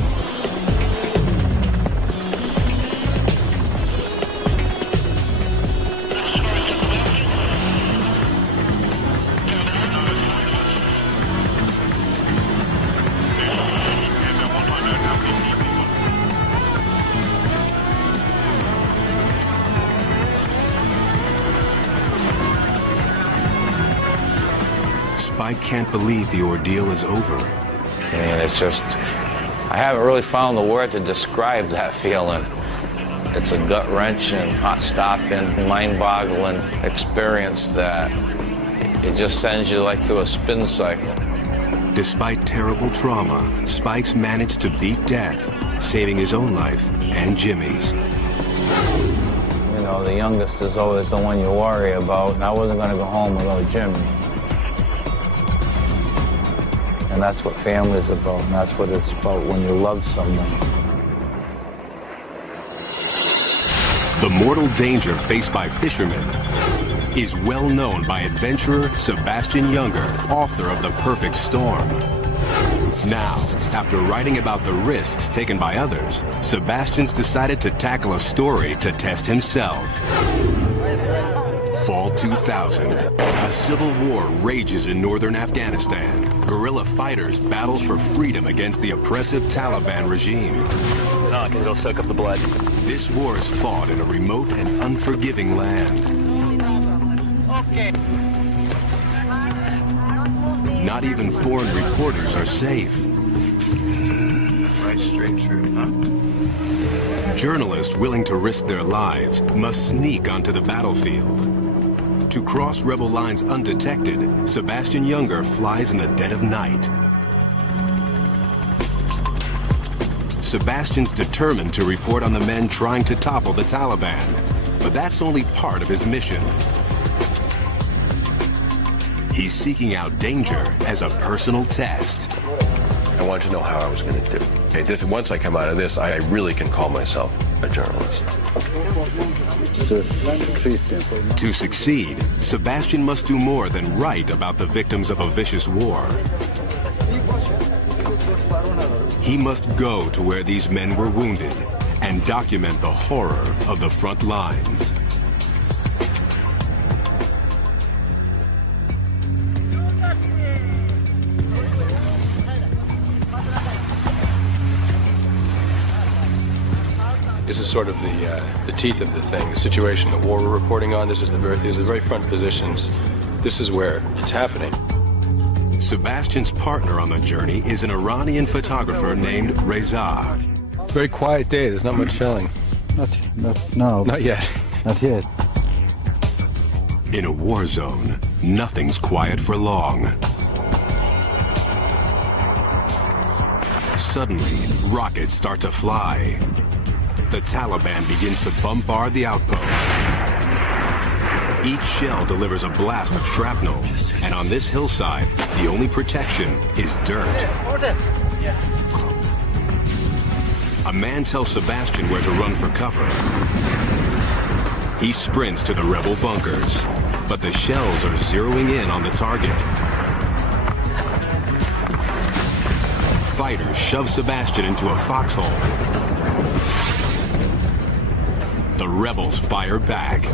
Spike can't believe the ordeal is over. I mean, it's just, I haven't really found the word to describe that feeling. It's a gut-wrenching, heart-stopping, mind-boggling experience that it just sends you like through a spin cycle. Despite terrible trauma, Spike's managed to beat death, saving his own life and Jimmy's. You know, the youngest is always the one you worry about, and I wasn't going to go home without Jimmy. And that's what family's about, and that's what it's about when you love someone. The mortal danger faced by fishermen is well known by adventurer Sebastian Younger, author of The Perfect Storm. Now, after writing about the risks taken by others, Sebastian's decided to tackle a story to test himself. Fall 2000. A civil war rages in northern Afghanistan. Guerrilla fighters battle for freedom against the oppressive Taliban regime. No, because it'll soak up the blood. This war is fought in a remote and unforgiving land. Okay. Not even foreign reporters are safe. Right straight through, huh? Journalists willing to risk their lives must sneak onto the battlefield. To cross rebel lines undetected, Sebastian Younger flies in the dead of night. Sebastian's determined to report on the men trying to topple the Taliban, but that's only part of his mission. He's seeking out danger as a personal test. I wanted to know how I was going to do. Okay, once I come out of this, I really can call myself a journalist. To succeed, Sebastian must do more than write about the victims of a vicious war. He must go to where these men were wounded and document the horror of the front lines. This is sort of the teeth of the thing, the situation, the war we're reporting on. These are the very front positions. This is where it's happening. Sebastian's partner on the journey is an Iranian photographer named Reza. Very quiet day. There's not much shelling. Not yet. Not yet. In a war zone, nothing's quiet for long. Suddenly, rockets start to fly. The Taliban begins to bombard the outpost. Each shell delivers a blast of shrapnel, and on this hillside, the only protection is dirt. A man tells Sebastian where to run for cover. He sprints to the rebel bunkers, but the shells are zeroing in on the target. Fighters shove Sebastian into a foxhole. The rebels fire back. Get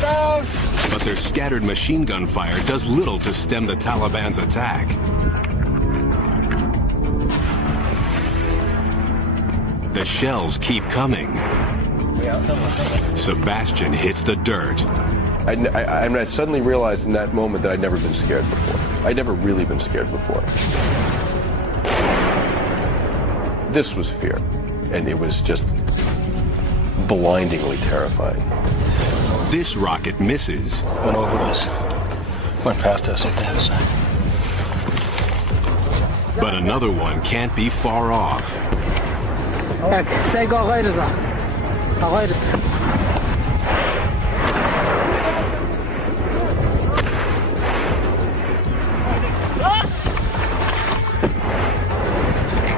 down! But their scattered machine gun fire does little to stem the Taliban's attack. The shells keep coming. Sebastian hits the dirt. I suddenly realized in that moment that I'd never been scared before. I'd never really been scared before. This was fear, and it was just blindingly terrifying. This rocket misses. Went over us. Went past us on the other side. But another one can't be far off.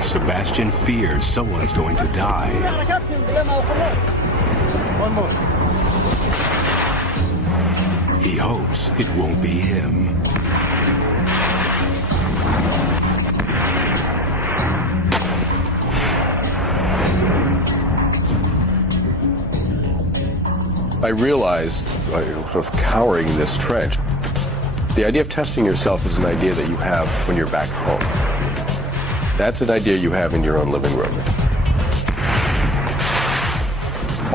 Sebastian fears someone's going to die. One more. He hopes it won't be him. I realized, sort of cowering in this trench, the idea of testing yourself is an idea that you have when you're back home. That's an idea you have in your own living room.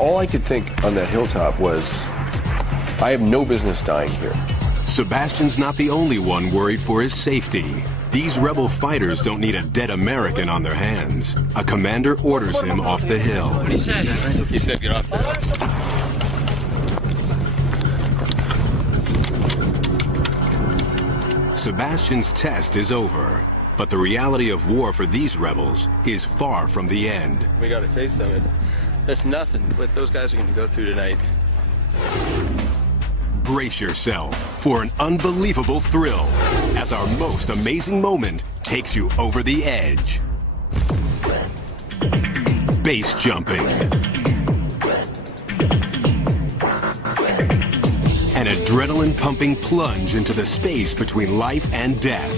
All I could think on that hilltop was, I have no business dying here. Sebastian's not the only one worried for his safety. These rebel fighters don't need a dead American on their hands. A commander orders him off the hill. What he said? He said, get off the hill. Sebastian's test is over, but the reality of war for these rebels is far from the end. We got a taste of it. That's nothing what those guys are going to go through tonight. Brace yourself for an unbelievable thrill as our most amazing moment takes you over the edge. Base jumping. An adrenaline-pumping plunge into the space between life and death.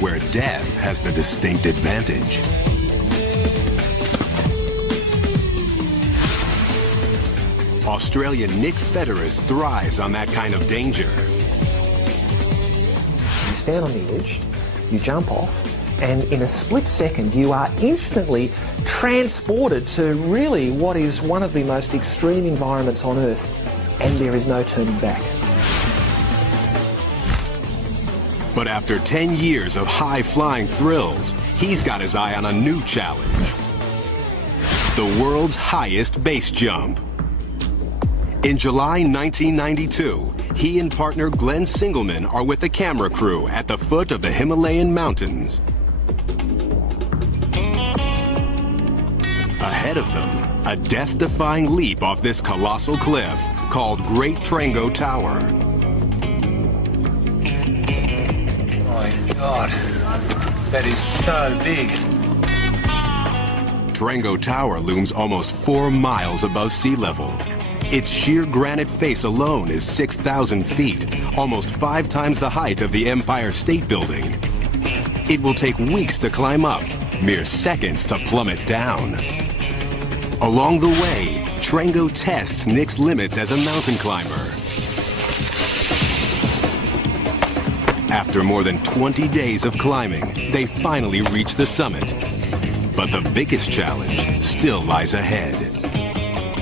Where death has the distinct advantage. Australian Nick Federis thrives on that kind of danger. You stand on the edge, you jump off, and in a split second you are instantly transported to really what is one of the most extreme environments on Earth, and there is no turning back. But after 10 years of high-flying thrills, he's got his eye on a new challenge. The world's highest base jump. In July 1992, he and partner Glenn Singleman are with the camera crew at the foot of the Himalayan mountains. Ahead of them, a death-defying leap off this colossal cliff called Great Trango Tower. My God, that is so big. Trango Tower looms almost 4 miles above sea level. Its sheer granite face alone is 6,000 feet, almost 5 times the height of the Empire State Building. It will take weeks to climb up, mere seconds to plummet down. Along the way, Trango tests Nick's limits as a mountain climber. After more than 20 days of climbing, they finally reach the summit. But the biggest challenge still lies ahead.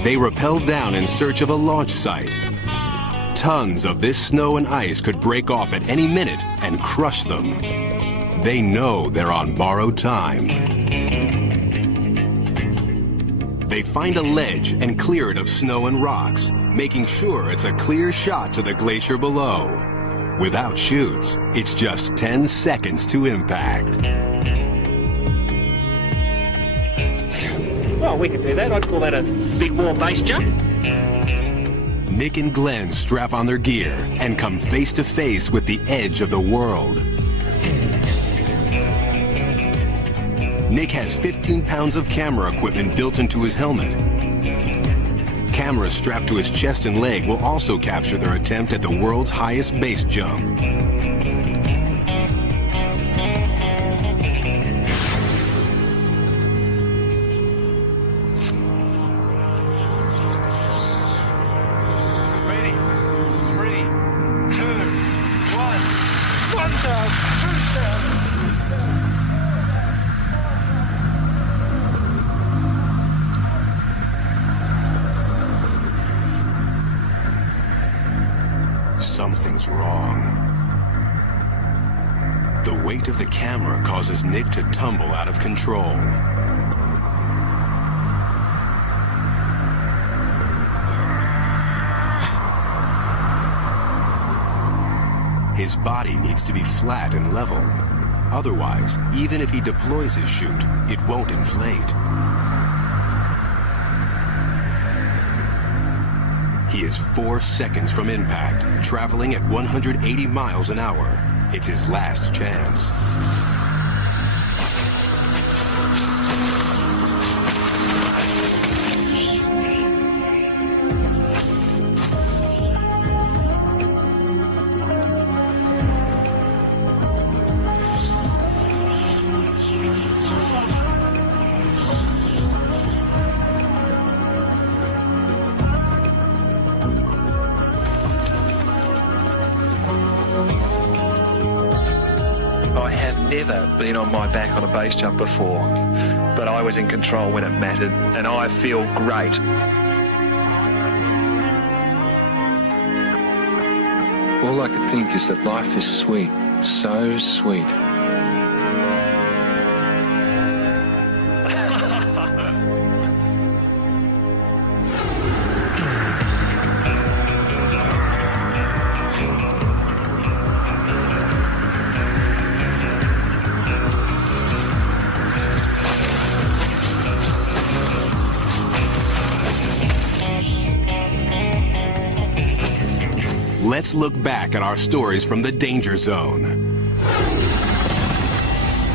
They rappel down in search of a launch site. Tons of this snow and ice could break off at any minute and crush them. They know they're on borrowed time. They find a ledge and clear it of snow and rocks, making sure it's a clear shot to the glacier below. Without chutes, it's just 10 seconds to impact. Well, we could do that. I'd call that a big warm base jump. Nick and Glenn strap on their gear and come face to face with the edge of the world. Nick has 15 pounds of camera equipment built into his helmet. Cameras strapped to his chest and leg will also capture their attempt at the world's highest base jump. Something's wrong. The weight of the camera causes Nick to tumble out of control. His body needs to be flat and level. Otherwise, even if he deploys his chute, it won't inflate. He is 4 seconds from impact, traveling at 180 miles an hour. It's his last chance. Never been on my back on a base jump before, but I was in control when it mattered, and I feel great. All I could think is that life is sweet, so sweet. let's look back at our stories from the danger zone.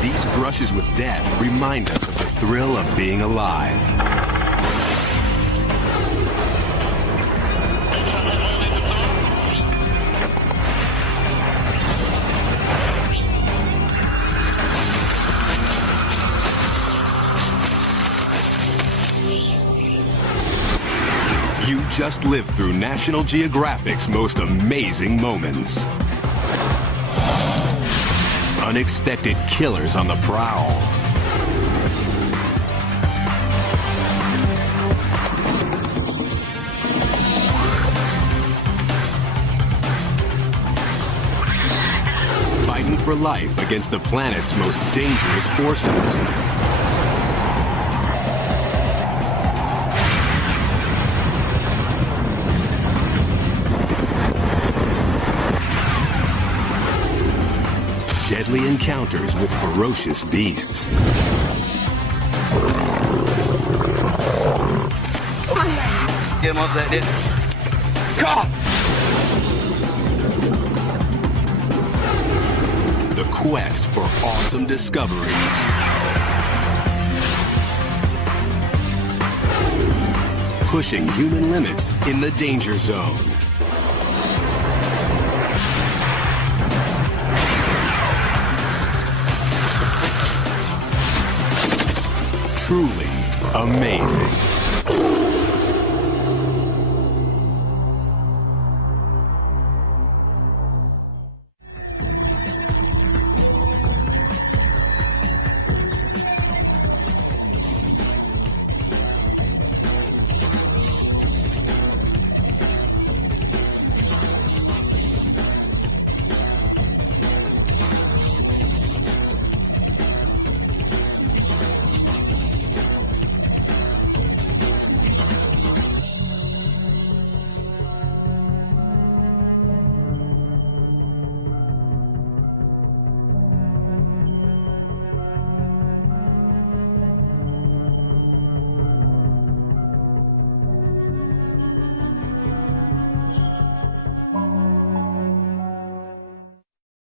These brushes with death remind us of the thrill of being alive. You've just lived through National Geographic's most amazing moments. Unexpected killers on the prowl. Fighting for life against the planet's most dangerous forces. Deadly encounters with ferocious beasts. Get him off that dude. God! The quest for awesome discoveries. Pushing human limits in the danger zone. Truly amazing.